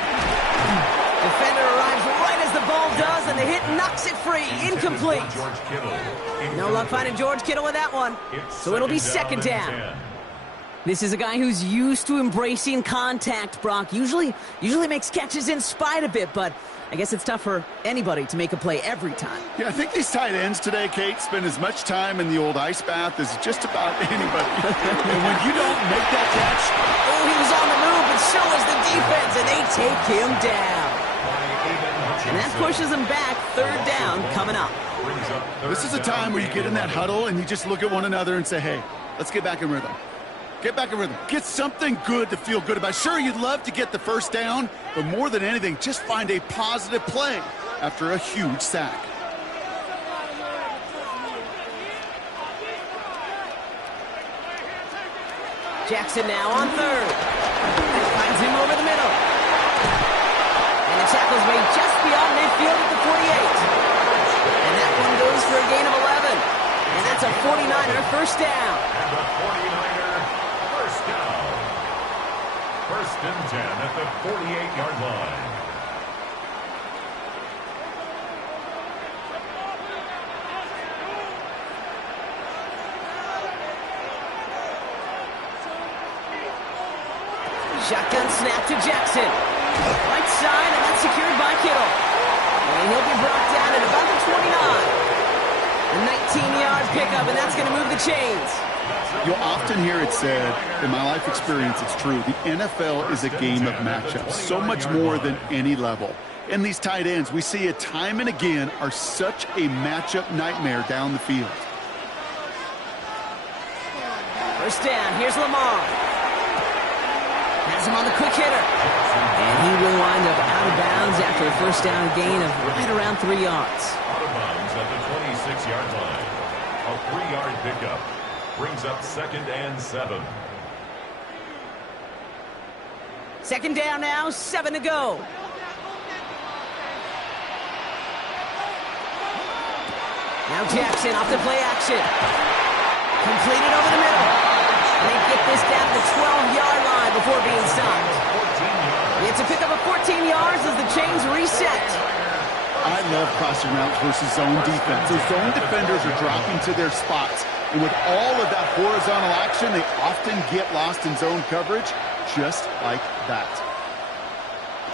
Defender arrives right as the ball does, and the hit knocks it free. Incomplete. No luck finding George Kittle with that one. So it'll be 2nd down. This is a guy who's used to embracing contact, Brock. Usually makes catches in spite of it, but I guess it's tough for anybody to make a play every time. Yeah, I think these tight ends today, Kate, spend as much time in the old ice bath as just about anybody. And when you don't make that catch... Oh, he was on the move, but so is the defense, and they take him down. And that pushes them back. 3rd down coming up. This is a time where you get in that huddle and you just look at one another and say, hey, let's get back in rhythm. Get back in rhythm. Get something good to feel good about. Sure, you'd love to get the 1st down, but more than anything, just find a positive play after a huge sack. Jackson now on 3rd. Finds him over the middle. And the tackle's made just beyond midfield at the 48. And that one goes for a gain of 11. And that's a 49er 1st down. And the 49er 1st down. 1st and 10 at the 48-yard line. Shotgun snap to Jackson. Right side, and that's secured by Kittle. And he'll be brought down at about the 29. A 19-yard pickup, and that's going to move the chains. You'll often hear it said, in my life experience, it's true, the NFL is a game of matchups, so much more than any level. And these tight ends, we see it time and again, are such a matchup nightmare down the field. 1st down, here's Lamar. Has him on the quick hitter. And he will wind up out of bounds after a 1st down gain of right around 3 yards. Out of bounds at the 26-yard line. A 3-yard pickup brings up 2nd and 7. 2nd down now, 7 to go. Now Jackson off the play action. Completed over the middle. They get this down to the 12-yard line before being stopped. It's a pickup of 14 yards as the chains reset. I love crossing routes versus zone defense. Those zone defenders are dropping to their spots. And with all of that horizontal action, they often get lost in zone coverage just like that.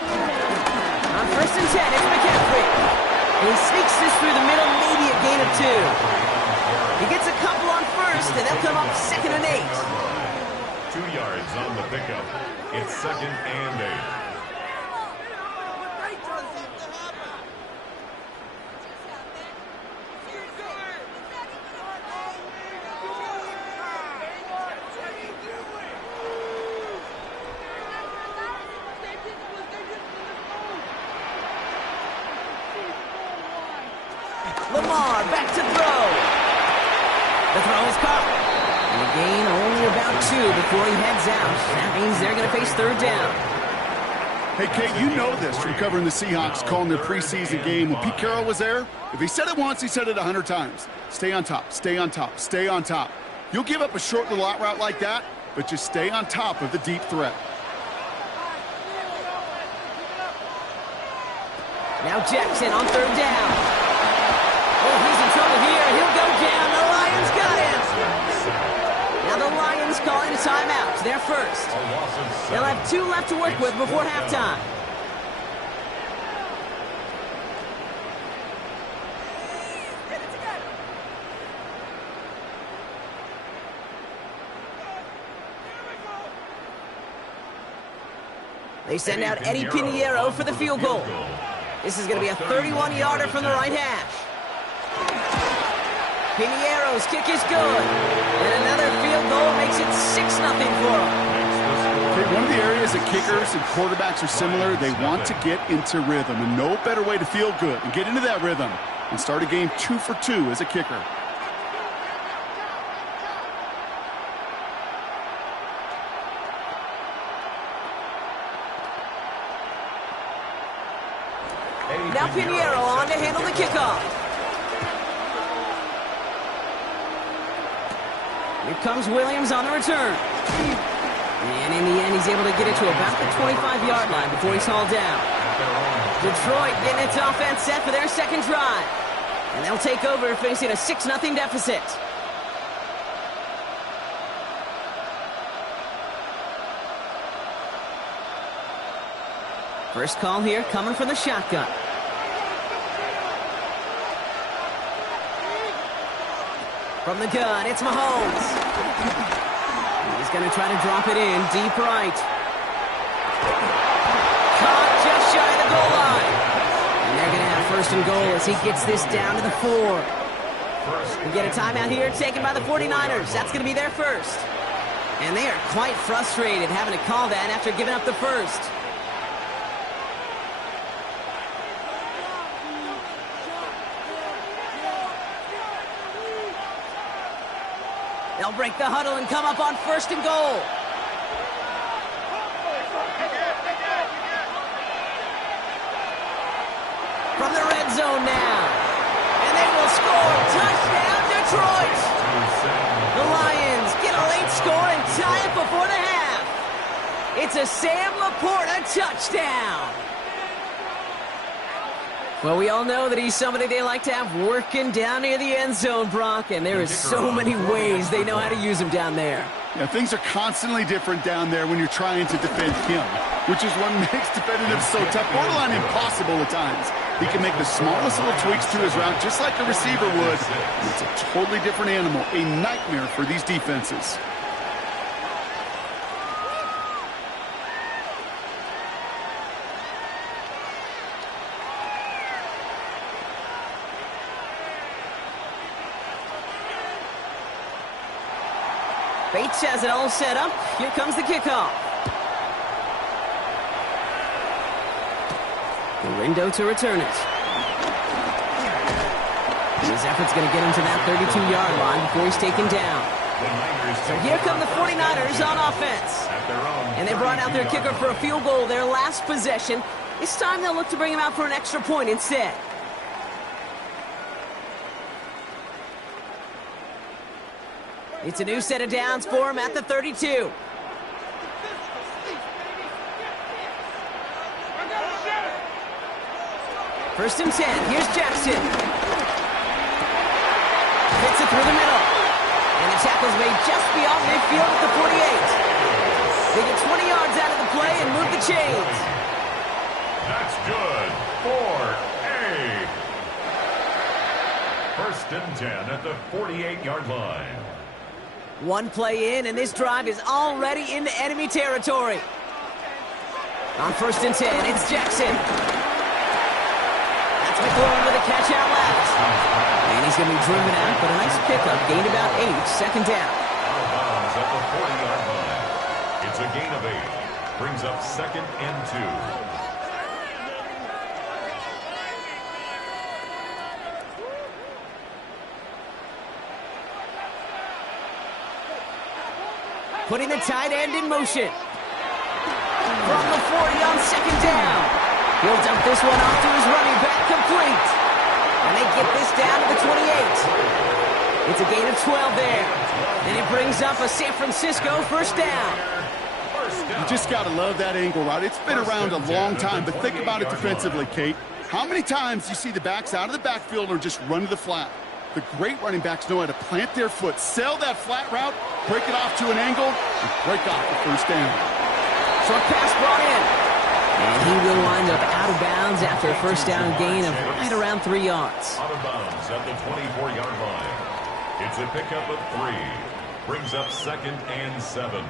On 1st and 10, it's McCaffrey. And he sneaks this through the middle, maybe a gain of 2. He gets a couple on 1st, and they'll come up 2nd and 8. 2 yards on the pickup. It's 2nd and 8. Lamar back to throw. The throw is caught. And a gain only about 2 before he heads out. That means they're going to face 3rd down. Hey, Kate, you know this from covering the Seahawks, calling their preseason game. When Pete Carroll was there, if he said it once, he said it 100 times. Stay on top, stay on top, stay on top. You'll give up a short little out route like that, but just stay on top of the deep threat. Now Jackson on third down. Oh, he's in trouble here. He'll go down. The Lions got him. Now the Lions calling a timeout. They're first. They'll have 2 left to work with before halftime. They send out Eddie Pinheiro for the field goal. This is going to be a 31-yarder from the right hash. Pinheiro's kick is good. And another field goal makes it 6-0 for them. Okay, one of the areas that kickers and quarterbacks are similar, they want to get into rhythm. And no better way to feel good and get into that rhythm and start a game 2 for 2 as a kicker. Now Pinheiro on to handle the kickoff. Here comes Williams on the return. And in the end, he's able to get it to about the 25-yard line before he's hauled down. Detroit getting its offense set for their second drive. And they'll take over facing a 6-0 deficit. First call here coming from the shotgun. From the gun, it's Mahomes. He's going to try to drop it in deep right. Caught just shy of the goal line. And they're going to have first and goal as he gets this down to the 4. We get a timeout here taken by the 49ers. That's going to be their first. And they are quite frustrated having to call that after giving up the first. They'll break the huddle and come up on first and goal. From the red zone now. And they will score. Touchdown, Detroit. The Lions get a late score and tie it before the half. It's a Sam Laporta touchdown. Well, we all know that he's somebody they like to have working down near the end zone, Brock, and there is so many ways they know how to use him down there. Yeah, things are constantly different down there when you're trying to defend him, which is what makes defending him so tough, borderline impossible at times. He can make the smallest little tweaks to his route just like a receiver would. And it's a totally different animal, a nightmare for these defenses. Bates has it all set up. Here comes the kickoff. Rindo to return it. His effort's going to get him to that 32-yard line before he's taken down. So here come the 49ers on offense. And they brought out their kicker for a field goal their last possession. This time they'll look to bring him out for an extra point instead. It's a new set of downs for him at the 32. First and 10. Here's Jackson. Hits it through the middle. And the tackle's made just beyond midfield at the 48. They get 20 yards out of the play and move the chains. That's good for a first and 10 at the 48-yard line. One play in, and this drive is already into enemy territory. On first and 10, it's Jackson. That's McLaurin with a catch out left. And he's going to be driven out, but a nice pickup. Gained about 8, second down. Out of bounds at the 40-yard line. It's a gain of 8. Brings up second and 2. Putting the tight end in motion. From the 40 on second down. He'll dump this one off to his running back, complete. And they get this down to the 28. It's a gain of 12 there. And it brings up a San Francisco first down. You just got to love that angle route. It's been around a long time, but think about it defensively, Kate. How many times do you see the backs out of the backfield or just run to the flat? The great running backs know how to plant their foot, sell that flat route, break it off to an angle, and break off the first down. Short pass brought in. And he will wind up out of bounds after a first down gain of right around 3 yards. Out of bounds at the 24-yard line. It's a pickup of 3. Brings up 2nd and 7.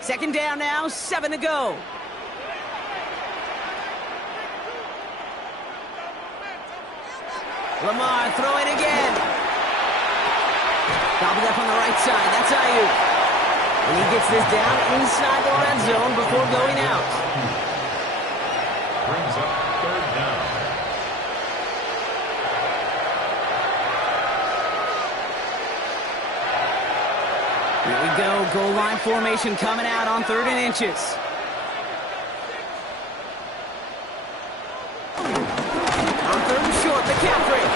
Second down now, 7 to go. Lamar throwing again. Gobbled up on the right side. That's Ayuk. And he gets this down inside the red zone before going out. Brings up 3rd down. Here we go. Goal line formation coming out on 3rd and inches. On 3rd and short, McCaffrey.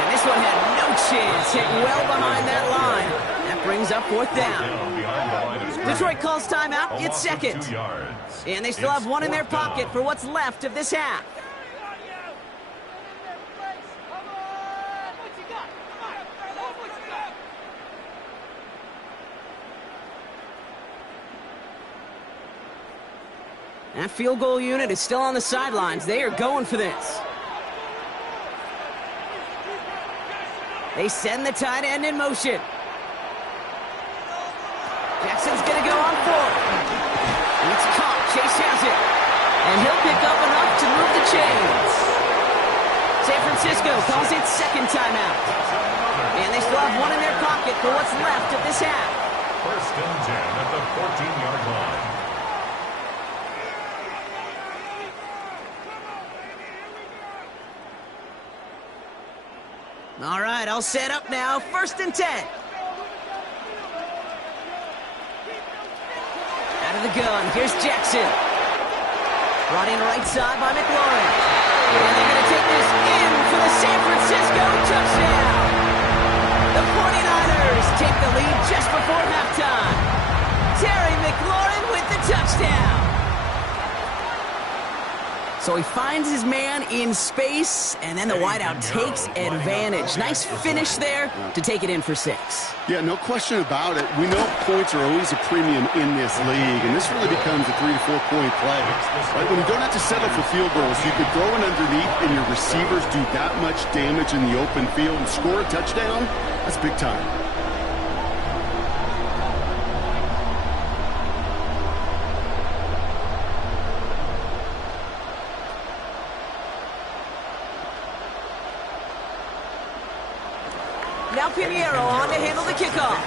And this one had no chance. Hit well behind that line. That brings up 4th down. Detroit calls timeout. It's second. And they still have one in their pocket for what's left of this half. That field goal unit is still on the sidelines. They are going for this. They send the tight end in motion. Jackson's going to go on 4th. It's caught. Chase has it. And he'll pick up enough to move the chains. San Francisco calls it 2nd timeout. And they still have one in their pocket for what's left of this half. 1st and 10 at the 14-yard line. All right, I'll set up now. 1st and 10. Out of the gun, here's Jackson. Brought in right side by McLaurin. And they're going to take this in for the San Francisco touchdown. The 49ers take the lead just before halftime. Terry McLaurin with the touchdown. So he finds his man in space, and then the wideout takes advantage. Nice finish there to take it in for 6. Yeah, no question about it. We know points are always a premium in this league, and this really becomes a 3 to 4 point play. Right? When you don't have to settle for field goals, you could throw it underneath, and your receivers do that much damage in the open field and score a touchdown. That's big time. Now Pinheiro on to handle the kickoff.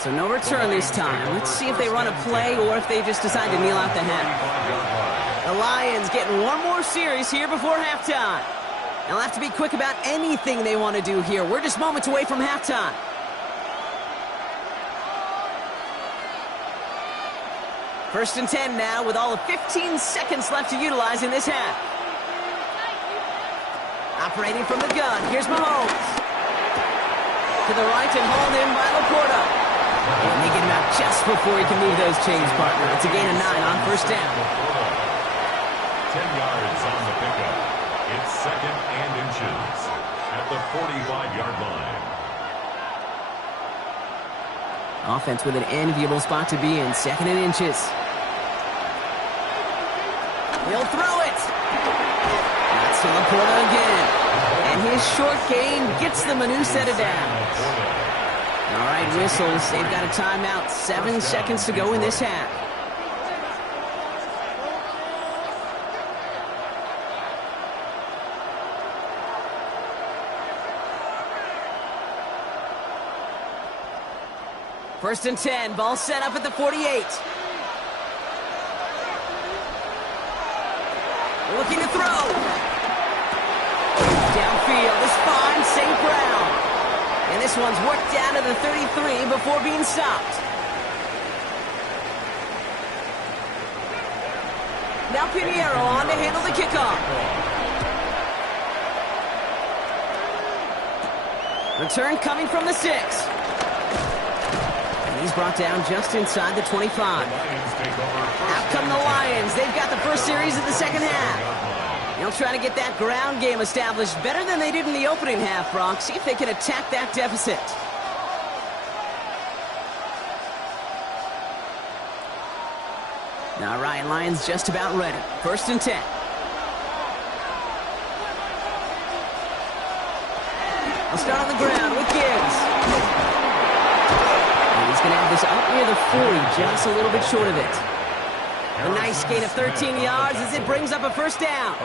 So no return this time. Let's see if they run a play or if they just decide to kneel out the half. The Lions getting one more series here before halftime. They'll have to be quick about anything they want to do here. We're just moments away from halftime. First and 10 now with all of 15 seconds left to utilize in this half. Operating from the gun, here's Mahomes. To the right and hauled in by Laporta. And they get him out just before he can move those chains, partner. It's a gain of 9 on 1st down. 10 yards on the pickup. It's 2nd and inches at the 45-yard line. Offense with an enviable spot to be in, 2nd and inches. He'll throw it. That's to Laporta again. And his short gain gets them a new set of downs. All right, whistles. They've got a timeout. 7 seconds to go in this half. First and 10. Ball set up at the 48. Looking to throw. Downfield is fine. St. Brown. And this one's worked down to the 33 before being stopped. Now Pinheiro on to handle the kickoff. Return coming from the 6. And he's brought down just inside the 25. Out come the Lions. They've got the first series of the second half. They'll try to get that ground game established better than they did in the opening half, Brock. See if they can attack that deficit. All right, Lions just about ready. 1st and 10. I'll start on the ground with Gibbs. And he's going to have this up near the 40, just a little bit short of it. A nice gain of 13 yards as it brings up a first down.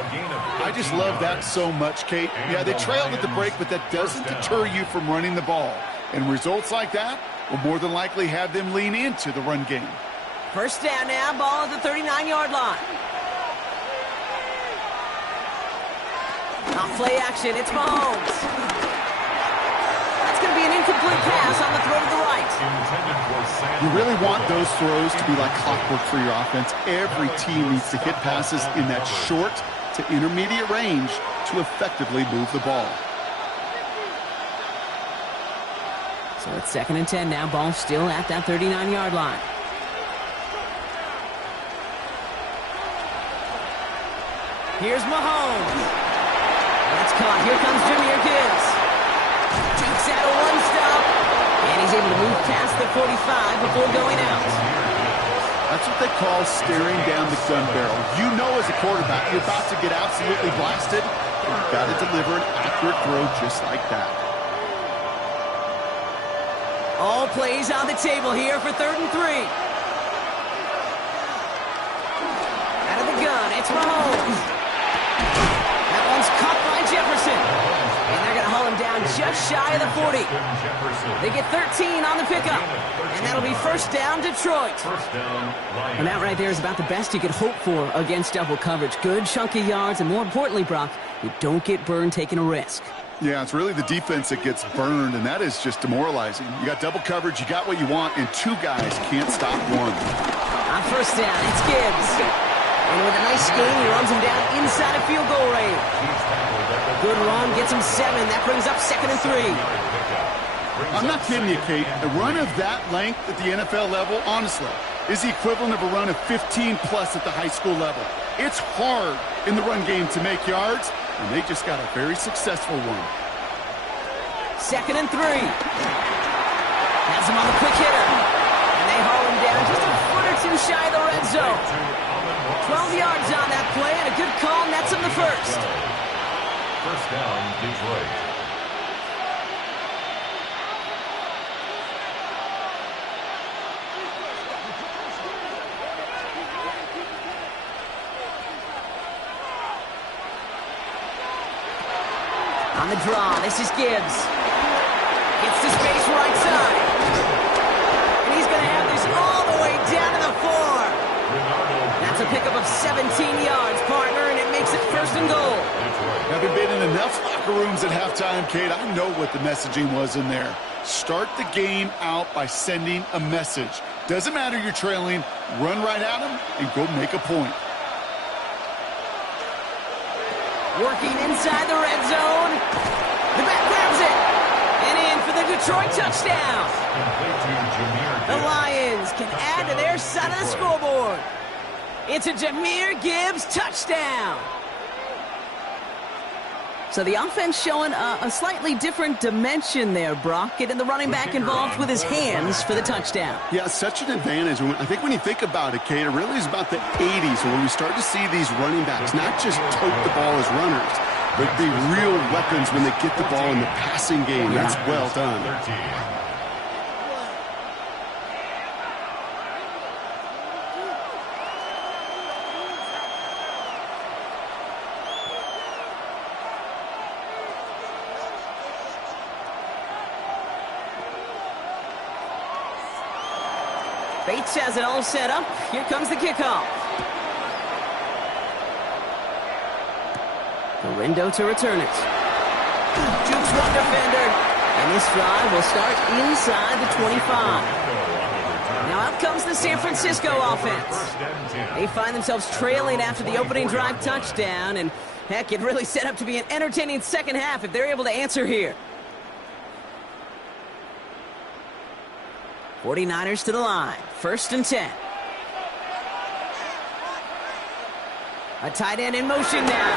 I just love that so much, Kate. Yeah, they trailed at the break, but that doesn't deter you from running the ball. And results like that will more than likely have them lean into the run game. First down now, ball at the 39-yard line. Off play action, it's Mahomes. That's going to be an incomplete pass on the throw to the right. You really want those throws to be like clockwork for your offense. Every team needs to hit passes in that short to intermediate range to effectively move the ball. So it's 2nd and 10 now, ball still at that 39-yard line. Here's Mahomes. That's caught. Here comes Jahmyr Gibbs. Jukes out a one-stop. And he's able to move past the 45 before going out. That's what they call staring down the gun barrel. You know as a quarterback, you're about to get absolutely blasted. You've got to deliver an accurate throw just like that. All plays on the table here for 3rd and 3. Out of the gun, it's Mahomes. That one's caught by Jefferson. And they're going to haul him down just shy of the 40. They get 13 on the pickup. And that'll be first down, Detroit. And that right there is about the best you could hope for against double coverage. Good chunky yards, and more importantly, Brock, you don't get burned taking a risk. Yeah, it's really the defense that gets burned, and that is just demoralizing. You got double coverage, you got what you want, and 2 guys can't stop one. On first down, it's Gibbs. And with a nice gain, he runs him down inside of field goal range. Good run, gets him 7. That brings up 2nd and 3. I'm not kidding you, Kate. A run of that length at the NFL level, honestly, is the equivalent of a run of 15-plus at the high school level. It's hard in the run game to make yards, and they just got a very successful one. 2nd and 3. Has him on the quick hitter. And they haul him down just a foot or 2 shy of the red zone. 12 yards on that play, and a good call nets him the first. First down, Detroit. On the draw, this is Gibbs. Gets to space right side. And he's going to have this all the way down to the 4. That's a pickup of 17 yards, partner, and it makes it 1st and goal. Having been in enough locker rooms at halftime, Kate, I know what the messaging was in there. Start the game out by sending a message. Doesn't matter you're trailing, run right at them and go make a point. Working inside the red zone. The back grabs it. And in for the Detroit touchdown. The Lions can add to their side of the scoreboard. It's a Jahmyr Gibbs touchdown. So the offense showing a slightly different dimension there, Brock. Getting the running back involved with his hands for the touchdoal. Yeah, such an advantage. I think when you think about it, Kate, it really is about the 80s when we start to see these running backs not just tote the ball as runners, but be real weapons when they get the ball in the passing game. That's well done. Bates has it all set up. Here comes the kickoff. Gorindo to return it. Jukes one defender. And And this drive will start inside the 25. Now out comes the San Francisco offense. They find themselves trailing after the opening drive touchdown, and heck, it really set up to be an entertaining second half if they're able to answer here. 49ers to the line, 1st and 10. A tight end in motion now.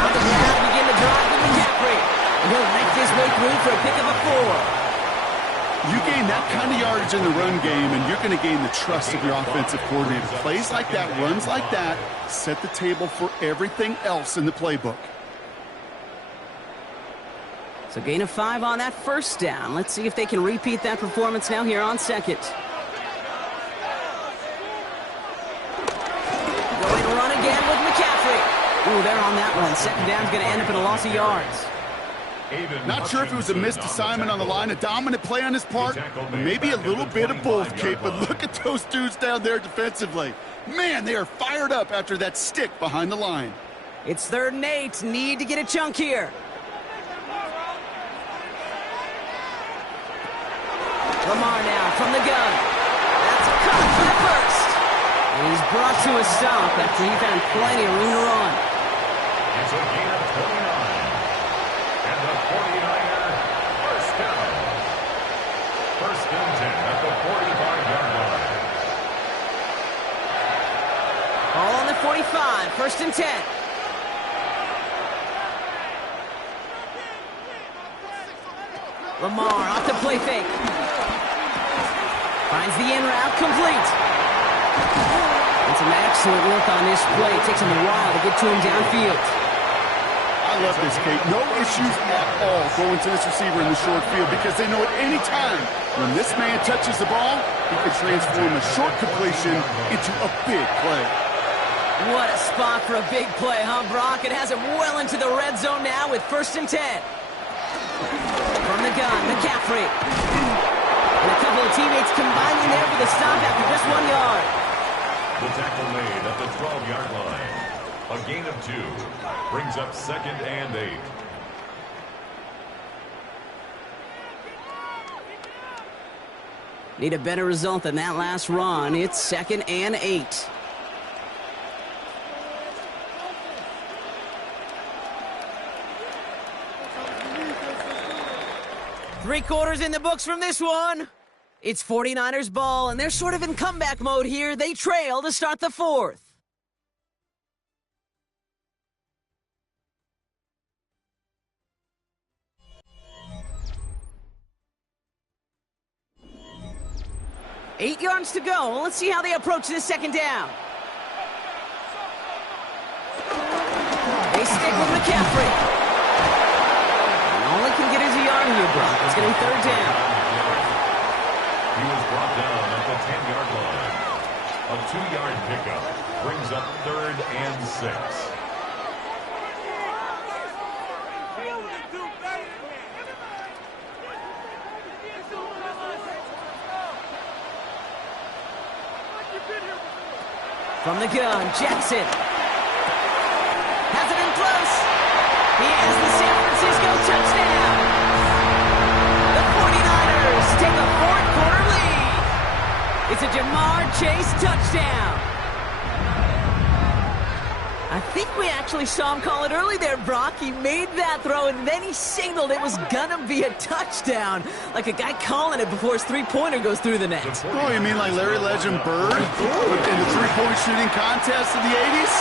On the ground, begin the drive with McCaffrey. And he'll make his way through for a pick of a 4. You gain that kind of yardage in the run game, and you're going to gain the trust of your offensive coordinator. Plays like that, runs like that, set the table for everything else in the playbook. So gain of 5 on that first down. Let's see if they can repeat that performance now here on second. Going to run again with McCaffrey. Ooh, they're on that one. Second down's going to end up in a loss of yards. Not sure if it was a missed assignment on the line, a dominant play on his part, maybe a little bit of both, Kate, but look at those dudes down there defensively. Man, they are fired up after that stick behind the line. It's 3rd and 8. Need to get a chunk here. Lamar now from the gun. That's a cut for the first. And he's brought to a stop after he found plenty of room to run. It's a gain of 29. And the 49er first down. 1st and 10 at the 45-yard line. All on the 45. 1st and 10. Lamar off the play fake. Finds the in route complete. And some excellent work on this play. It takes him a while to get to him downfield. I love this, Kate. No issues at all going to this receiver in the short field because they know at any time when this man touches the ball, he can transform a short completion into a big play. What a spot for a big play, huh, Brock? It has him well into the red zone now with 1st and 10. From the gun, McCaffrey. And a couple of teammates combining there for the stop after just 1 yard. The tackle made at the 12-yard line. A gain of 2 brings up 2nd and 8. Need a better result than that last run. It's 2nd and 8. Three quarters in the books from this one. It's 49ers ball, and they're sort of in comeback mode here. They trail to start the 4th. Eight yards to go. Let's see how they approach this second down. They stick with McCaffrey. And all he can get is a yard here, Brock. It's going to be 3rd down. He was brought down at the 10-yard line. A 2-yard pickup brings up 3rd and 6. From the gun, Jackson. Has it in close. He has the San Francisco touchdown. The 49ers take a 4th-quarter lead. It's a Jamar Chase touchdown. I think we actually saw him call it early there, Brock. He made that throw, and then he signaled it was gonna be a touchdown. Like a guy calling it before his three-pointer goes through the net. Oh, you mean like Larry Legend Bird in the three-point shooting contest of the 80s?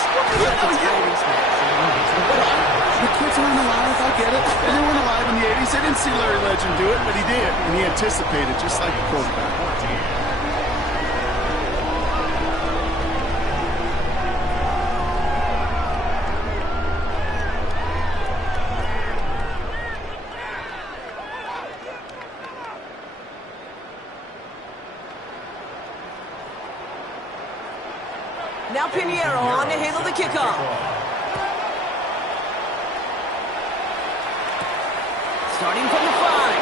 The kids weren't alive, I get it. And they weren't alive in the 80s. They didn't see Larry Legend do it, but he did. And he anticipated, just like the quarterback. Now Pinheiro on to handle the kickoff. Starting from the 5.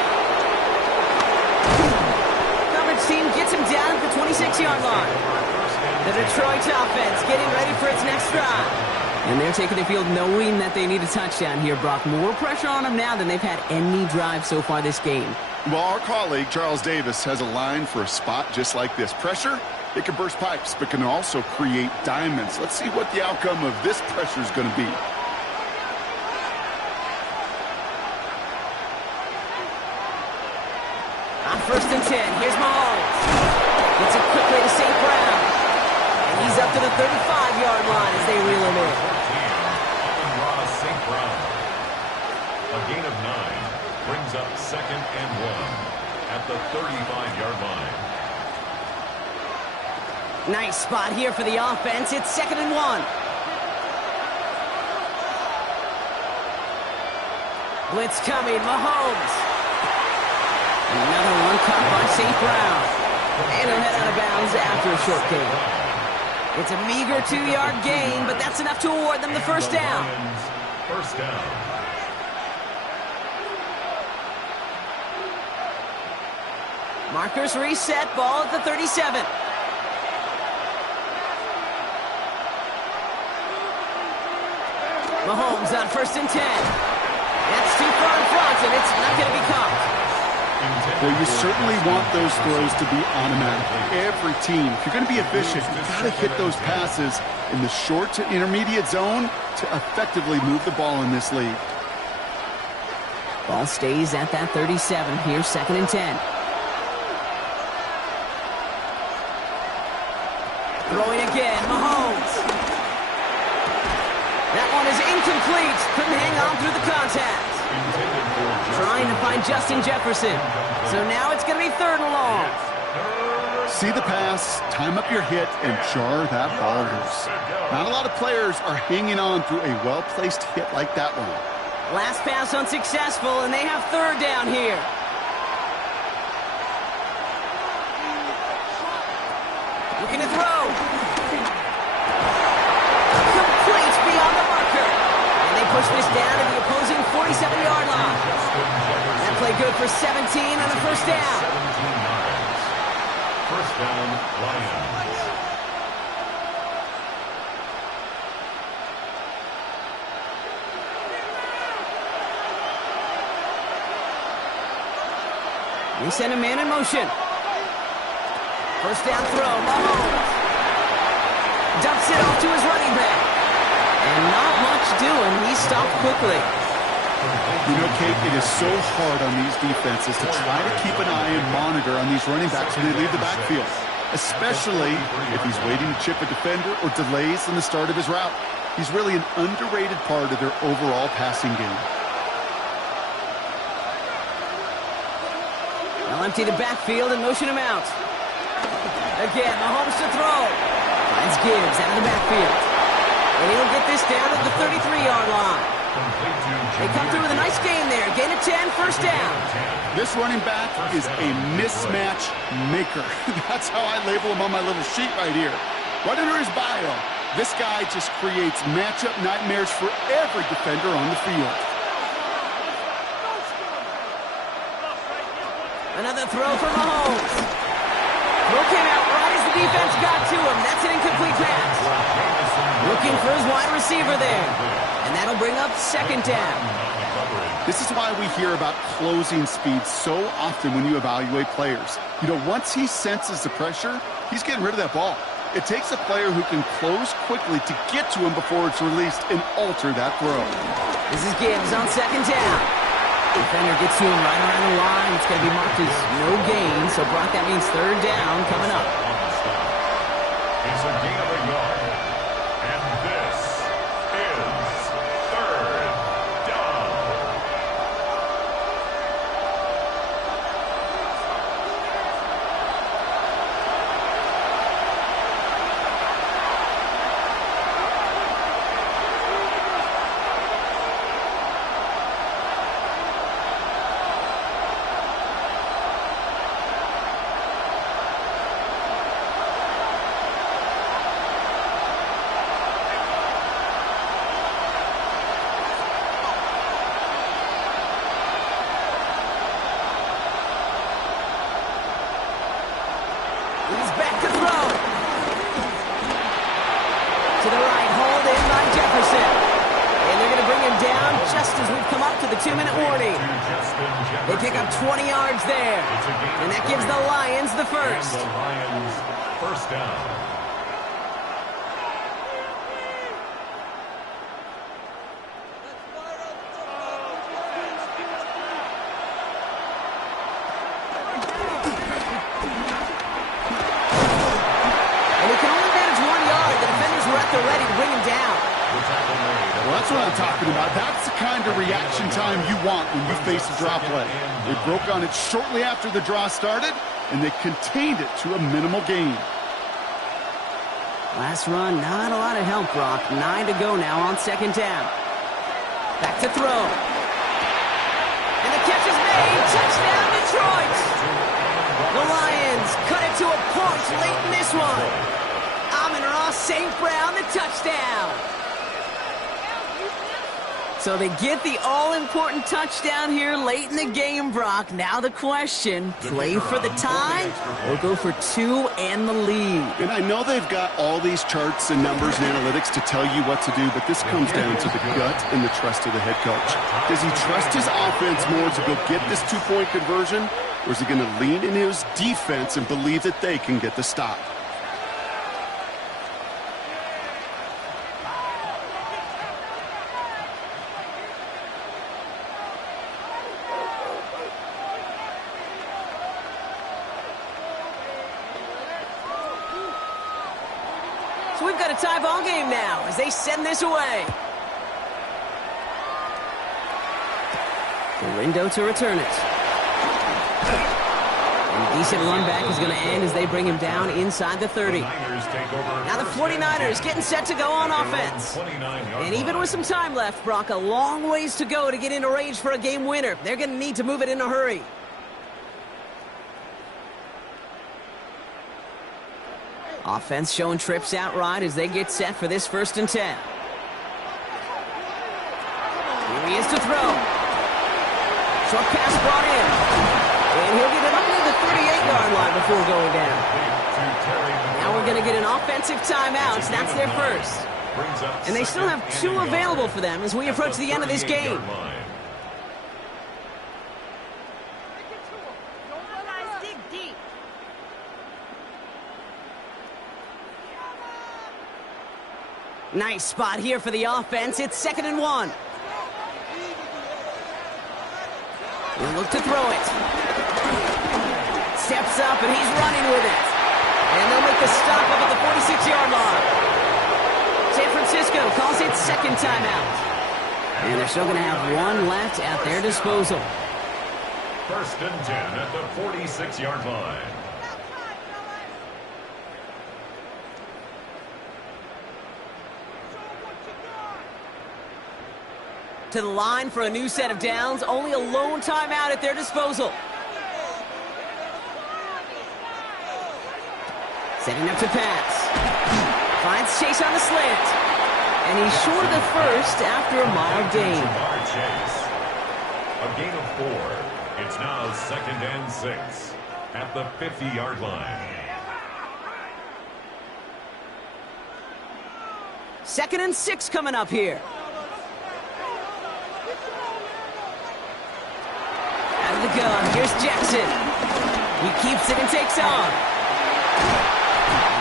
Coverage team gets him down at the 26-yard line. The Detroit offense getting ready for its next drive. And they're taking the field knowing that they need a touchdown here, Brock. More pressure on them now than they've had any drive so far this game. Well, our colleague, Charles Davis, has a line for a spot just like this. Pressure, it can burst pipes, but can also create diamonds. Let's see what the outcome of this pressure is going to be. On 1st and 10, here's Mahomes. Gets it quickly to St. Brown. And he's up to the 35-yard line as they reel him in. Amon-Ra St. Brown. A gain of 9 brings up 2nd and 1 at the 35-yard line. Nice spot here for the offense. It's 2nd and 1. Blitz coming. Mahomes. Another one caught by St. Brown. And he'll head out of bounds after a short gain. It's a meager 2-yard gain, but that's enough to award them the first down. First down. Markers reset, ball at the 37. Mahomes on 1st and 10. That's too far in front, and it's not going to be caught. Well, you certainly want those throws to be automatic. Every team, if you're going to be efficient, you've got to hit those passes in the short to intermediate zone to effectively move the ball in this league. Ball stays at that 37. Here's 2nd and 10. Throwing again, Mahomes. That one is incomplete. Couldn't hang on through the contact. Trying to find Justin Jefferson. So now it's going to be 3rd and long. See the pass, time up your hit, and jar that ball loose. Not a lot of players are hanging on through a well-placed hit like that one. Last pass unsuccessful, and they have 3rd down here. Looking to throw. Complete beyond the marker. And they push this down to the opposing 47-yard line. That play good for 17 on the first down. 17 yards. First down, Lions. They send a man in motion. First down throw, Mahomes. Dumps it off to his running back. And not much doing. He's stopped quickly. You know, Kate, it is so hard on these defenses to try to keep an eye and monitor on these running backs when they leave the backfield, especially if he's waiting to chip a defender or delays in the start of his route. He's really an underrated part of their overall passing game. They'll empty the backfield and motion him out. Again, Mahomes to throw. Finds Gibbs out of the backfield. And he'll get this down at the 33-yard line. They come through with a nice gain there. Gain of 10, first down. This running back is a mismatch maker. That's how I label him on my little sheet right here. Right under his bio, this guy just creates matchup nightmares for every defender on the field. Another throw for Mahomes. Throw came out right as the defense got to him. That's an incomplete pass. Looking for his wide receiver there. And that'll bring up 2nd down. This is why we hear about closing speed so often when you evaluate players. You know, once he senses the pressure, he's getting rid of that ball. It takes a player who can close quickly to get to him before it's released and alter that throw. This is Gibbs on 2nd down. Defender gets to him right around the line. It's going to be marked as no gain. So, Brock, that means 3rd down coming up. It's a gain of a yard. And this is 3rd down. first as we've come up to the 2-minute warning. They pick up 20 yards there. And that gives the Lions the first. The Lions first down. Ready to bring him down. Well, that's what I'm talking about. That's the kind of reaction time you want when you face a draw play. They broke on it shortly after the draw started, and they contained it to a minimal gain. Last run, not a lot of help, Brock. 9 to go now on second down. Back to throw. And the catch is made. Touchdown, Detroit. The Lions cut it to a point late in this one. Amon-Ra St. Brown, the touchdown. So they get the all-important touchdown here late in the game, Brock. Now the question, play for the tie or go for 2 and the lead? And I know they've got all these charts and numbers and analytics to tell you what to do, but this comes down to the gut and the trust of the head coach. Does he trust his offense more to go get this 2-point conversion, or is he going to lean in his defense and believe that they can get the stop? So we've got a tie ball game now as they send this away. Window to return it. And decent run back is going to end as they bring him down inside the 30. Now the 49ers getting set to go on offense. And even with some time left, Brock, a long ways to go to get into range for a game winner. They're going to need to move it in a hurry. Offense showing trips out right as they get set for this 1st and 10. Here he is to throw. Short pass brought in. And he'll get it up to the 38-yard line before going down. Now we're going to get an offensive timeout. That's their first. And they still have 2 available for them as we approach the end of this game. Nice spot here for the offense. It's 2nd and 1. He'll look to throw it. Steps up, and he's running with it. And they'll make the stop up at the 46-yard line. San Francisco calls it 2nd timeout. And they're still going to have 1 left at their disposal. 1st and 10 at the 46-yard line. To the line for a new set of downs. Only a lone timeout at their disposal. Setting up to pass. Finds Chase on the slant. And he's short of the first after a mild gain. A gain of 4. It's now 2nd and 6 at the 50-yard line. 2nd and 6 coming up here. The gun. Here's Jackson. He keeps it and takes on.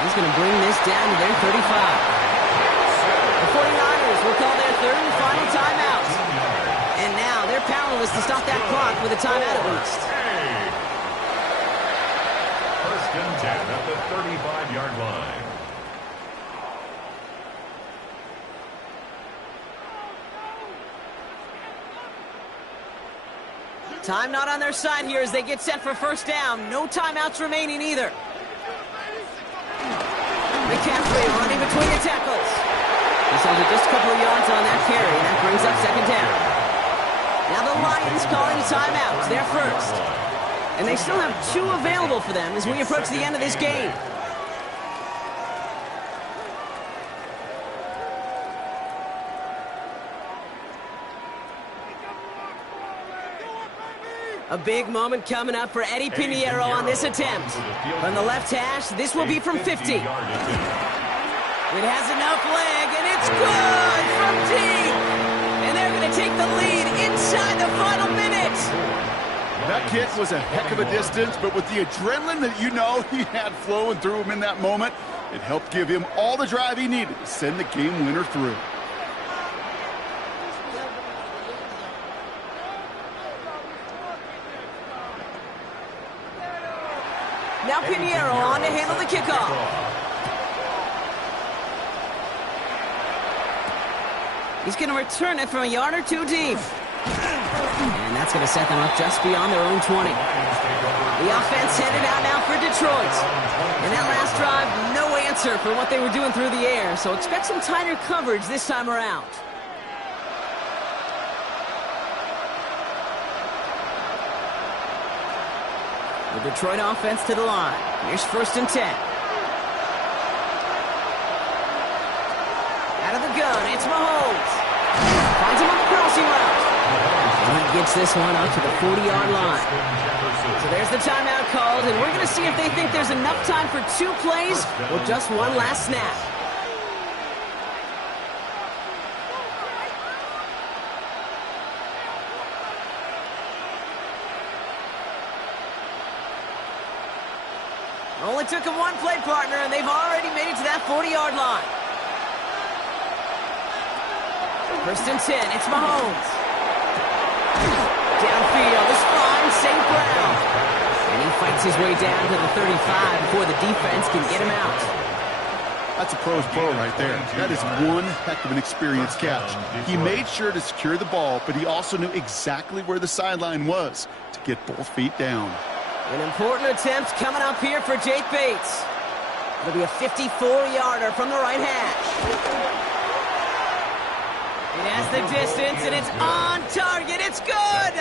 He's going to bring this down to their 35. The 49ers will call their 3rd and final timeout. And now they're powerless to stop that clock with a timeout at least. 1st and 10 at the 35-yard line. Time not on their side here as they get set for 1st down. No timeouts remaining either. McCaffrey running between the tackles. He's under just a couple of yards on that carry, and that brings up 2nd down. Now the Lions calling a timeout. They're first. And they still have 2 available for them as we approach the end of this game. A big moment coming up for Eddie Pinheiro on this attempt. From the left hash, this will be from 50. It has enough leg, and it's good from deep. And they're going to take the lead inside the final minute. That kick was a heck of a distance, but with the adrenaline that you know he had flowing through him in that moment, it helped give him all the drive he needed to send the game winner through. Now Pinheiro on to handle the kickoff. He's going to return it from a yard or two deep. And that's going to set them up just beyond their own 20. The offense headed out now for Detroit. In that last drive, no answer for what they were doing through the air, so expect some tighter coverage this time around. The Detroit offense to the line. Here's 1st and 10. Out of the gun, it's Mahomes. Finds him on the crossing route. And he gets this one up to the 40-yard line. So there's the timeout called, and we're going to see if they think there's enough time for 2 plays or just one last snap. Only took him 1 play, partner, and they've already made it to that 40-yard line. 1st and 10, it's Mahomes. Downfield, this finds St. Brown. And he fights his way down to the 35 before the defense can get him out. That's a pro's pro right there. That is one heck of an experienced catch. He made sure to secure the ball, but he also knew exactly where the sideline was to get both feet down. An important attempt coming up here for Jake Bates. It'll be a 54-yarder from the right hash. It has the distance, and it's on target. It's good!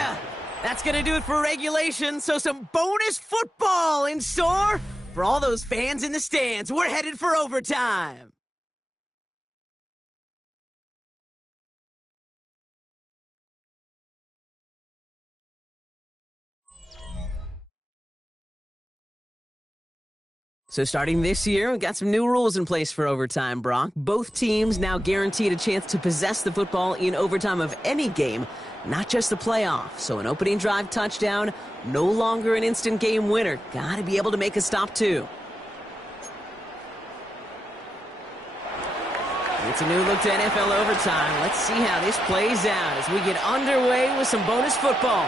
That's going to do it for regulation, so some bonus football in store for all those fans in the stands. We're headed for overtime. So starting this year, we've got some new rules in place for overtime, Brock. Both teams now guaranteed a chance to possess the football in overtime of any game, not just the playoff. So an opening drive touchdown, no longer an instant game winner. Got to be able to make a stop, too. It's a new look to NFL overtime. Let's see how this plays out as we get underway with some bonus football.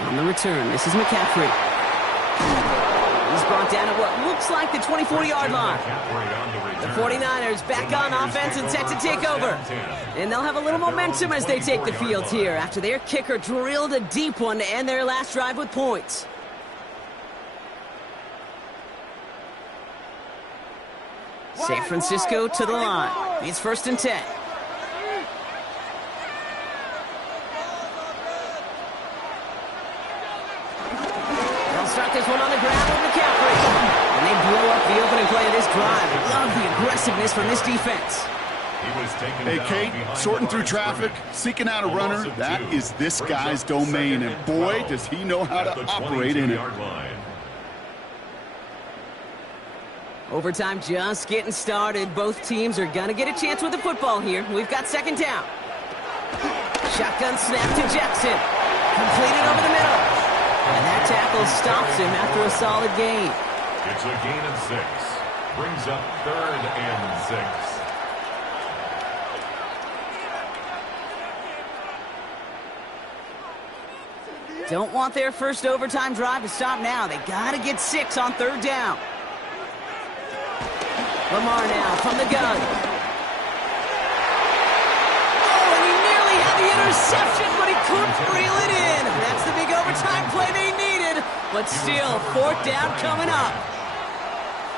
On the return, this is McCaffrey. He's brought down at what looks like the 24-yard line. The 49ers back on offense and set to take over. And they'll have a little momentum as they take the field here after their kicker drilled a deep one to end their last drive with points. San Francisco to the line. It's 1st and 10. Start this one on the ground with McCaffrey. And they blow up the opening play of this drive. Love the aggressiveness from this defense. Hey, Kate, sorting through traffic, seeking out a runner, that is this guy's domain. And boy, does he know how to operate in it. Overtime just getting started. Both teams are going to get a chance with the football here. We've got 2nd down. Shotgun snap to Jackson. Completed over the middle. And that tackle stops him after a solid gain. It's a gain of 6. Brings up 3rd and 6. Don't want their first overtime drive to stop now. They got to get 6 on 3rd down. Lamar now from the gun. Oh, and he nearly had the interception, but he couldn't reel it in. That's the big overtime play they needed. But still, 4th down coming up.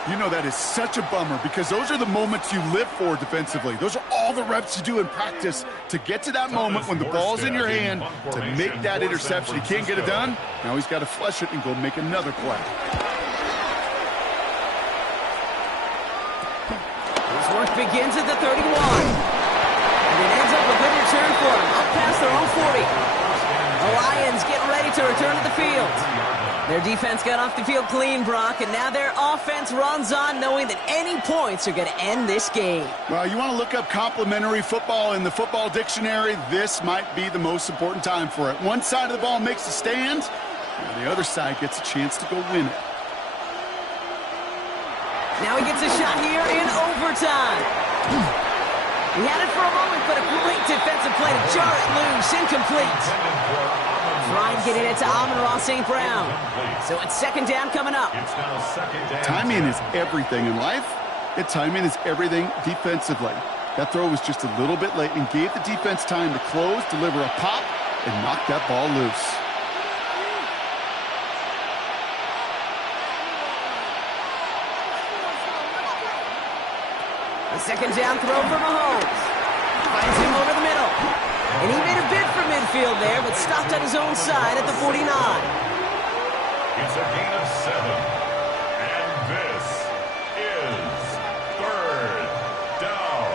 You know, that is such a bummer because those are the moments you live for defensively. Those are all the reps you do in practice to get to that moment when the ball's in your hand to make that interception. He can't get it done. Now he's got to flush it and go make another play. His work begins at the 31. And it ends up a good return for him, up past their own 40. The Lions getting ready to return to the field. Their defense got off the field clean, Brock, and now their offense runs on knowing that any points are going to end this game. Well, you want to look up complimentary football in the football dictionary, this might be the most important time for it. One side of the ball makes a stand, and the other side gets a chance to go win it. Now he gets a shot here in overtime. He had it for a moment, but a great defensive play to jar it loose, incomplete. Trying to get it to Amon-Ra St. Brown. So it's second down coming up. Timing is everything in life, and timing is everything defensively. That throw was just a little bit late and gave the defense time to close, deliver a pop, and knock that ball loose. A second down throw for Mahomes. Finds him over the middle. And he made a bid for midfield there, but stopped on his own side at the 49. It's a gain of 7. And this is third down.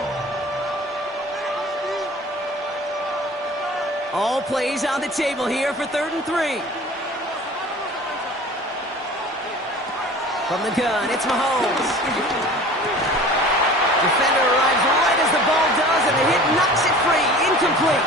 All plays on the table here for 3rd and 3. From the gun, it's Mahomes. Defender arrives right as the ball does, and the hit knocks it free. Incomplete.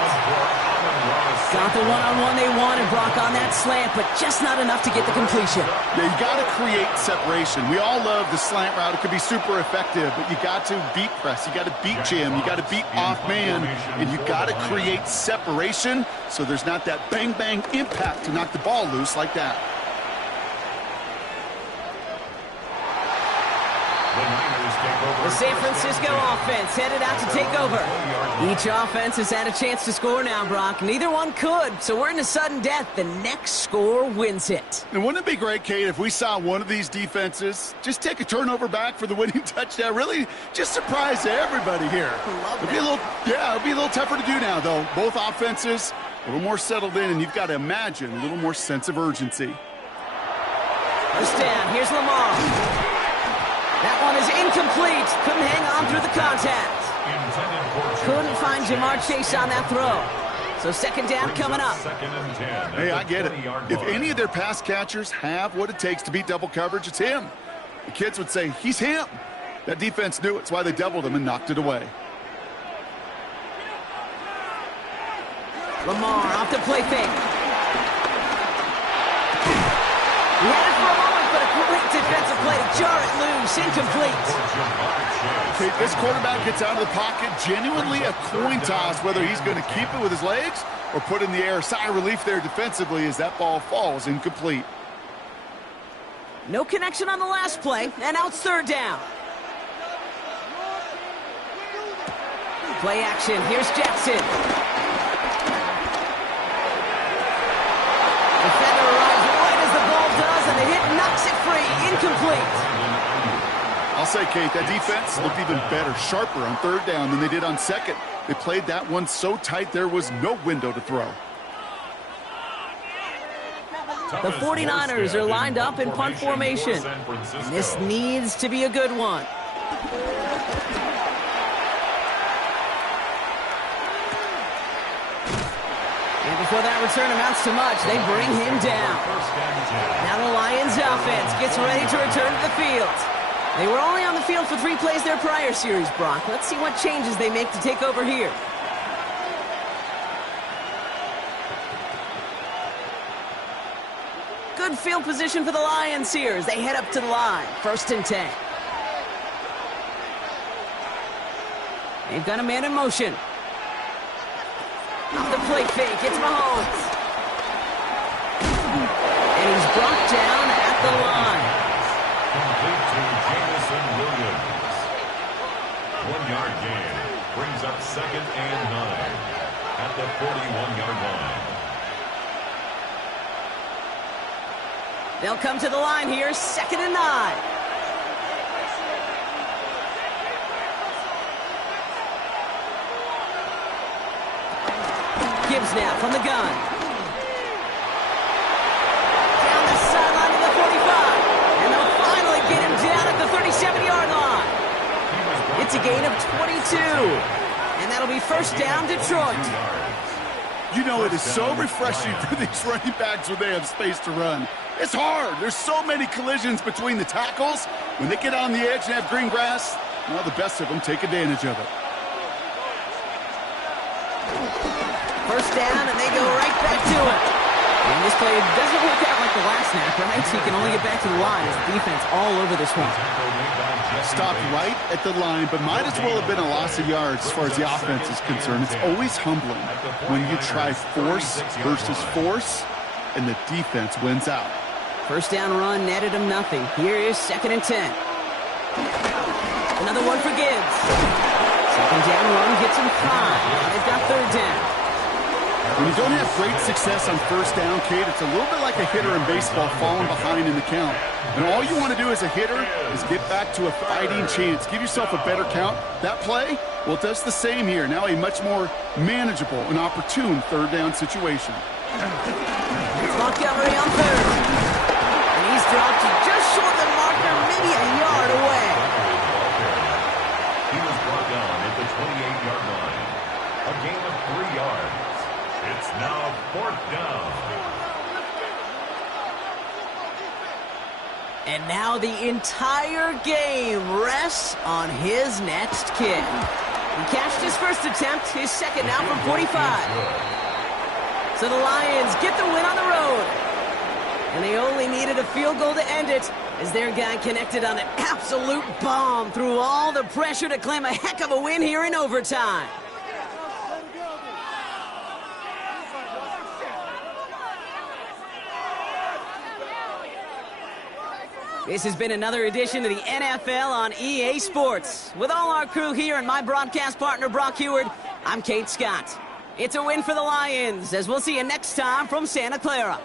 Got the one-on-one they wanted, Brock, on that slant, but just not enough to get the completion. Yeah, you got to create separation. We all love the slant route. It could be super effective, but you got to beat press. You got to beat jam. You got to beat off man, and you got to create separation so there's not that bang-bang impact to knock the ball loose like that. The San Francisco offense headed out to take over. Each offense has had a chance to score now, Brock. Neither one could, so we're in a sudden death. The next score wins it. And wouldn't it be great, Kate, if we saw one of these defenses just take a turnover back for the winning touchdown? Really just surprise everybody here. It'd be a little tougher to do now, though. Both offenses a little more settled in, and you've got to imagine a little more sense of urgency. First down, here's Lamar. That one is incomplete. Couldn't hang on through the contact. Couldn't find Jamar Chase on that throw. So second down coming up. Hey, I get it. If any of their pass catchers have what it takes to beat double coverage, it's him. The kids would say, he's him. That defense knew it's why they doubled him and knocked it away. Lamar off the play fake. He had it for a moment, but a great defensive play to jar it loose. Incomplete. Okay, this quarterback gets out of the pocket, genuinely a coin toss, whether he's going to keep it with his legs or put it in the air. Sigh of relief there defensively as that ball falls incomplete. No connection on the last play, and now it's third down. Play action. Here's Jackson. Defender arrives right as the ball does, and the hit knocks it free. Incomplete. I'll say, Kate, that defense looked even better, sharper on third down than they did on second. They played that one so tight there was no window to throw. The 49ers are lined up in punt formation. And this needs to be a good one. And before that return amounts to much, they bring him down. Now the Lions offense gets ready to return to the field. They were only on the field for 3 plays their prior series, Brock. Let's see what changes they make to take over here. Good field position for the Lions here as they head up to the line. 1st and 10. They've got a man in motion. Off the play fake, it's Mahomes. And he's brought down at the line. Complete to Jameson Williams. 1-yard gain brings up 2nd and 9 at the 41-yard line. They'll come to the line here, 2nd and 9. Gibbs now from the gun. Down the sideline to the 45. And they'll finally get him down at the 37-yard line. It's a gain of 22. And that'll be 1st down, Detroit. You know, it is so refreshing for these running backs when they have space to run. It's hard. There's so many collisions between the tackles. When they get on the edge and have green grass, well, the best of them take advantage of it. First down, and they go right back to it. And this play doesn't work out like the last snap, right? So you can only get back to the line as the defense all over this one. Stopped right at the line, but might as well have been a loss of yards as far as the offense is concerned. It's always humbling when you try force versus force, and the defense wins out. First down run netted him nothing. Here is 2nd and 10. Another one for Gibbs. Second down run gets him 5. They've got 3rd down. When you don't have great success on first down, Kate, it's a little bit like a hitter in baseball falling behind in the count. And all you want to do as a hitter is get back to a fighting chance. Give yourself a better count. That play, well, it does the same here. Now a much more manageable and opportune 3rd down situation. It's Montgomery on 3rd. And he's dropped just short of the marker, maybe a yard away. He was brought down at the 28-yard line. A gain of 3 yards. It's now 4th down. And now the entire game rests on his next kick. He cashed his first attempt, his second now from 45. So the Lions get the win on the road. And they only needed a field goal to end it as their guy connected on an absolute bomb through all the pressure to claim a heck of a win here in overtime. This has been another edition of the NFL on EA Sports. With all our crew here and my broadcast partner, Brock Heward, I'm Kate Scott. It's a win for the Lions, as we'll see you next time from Santa Clara.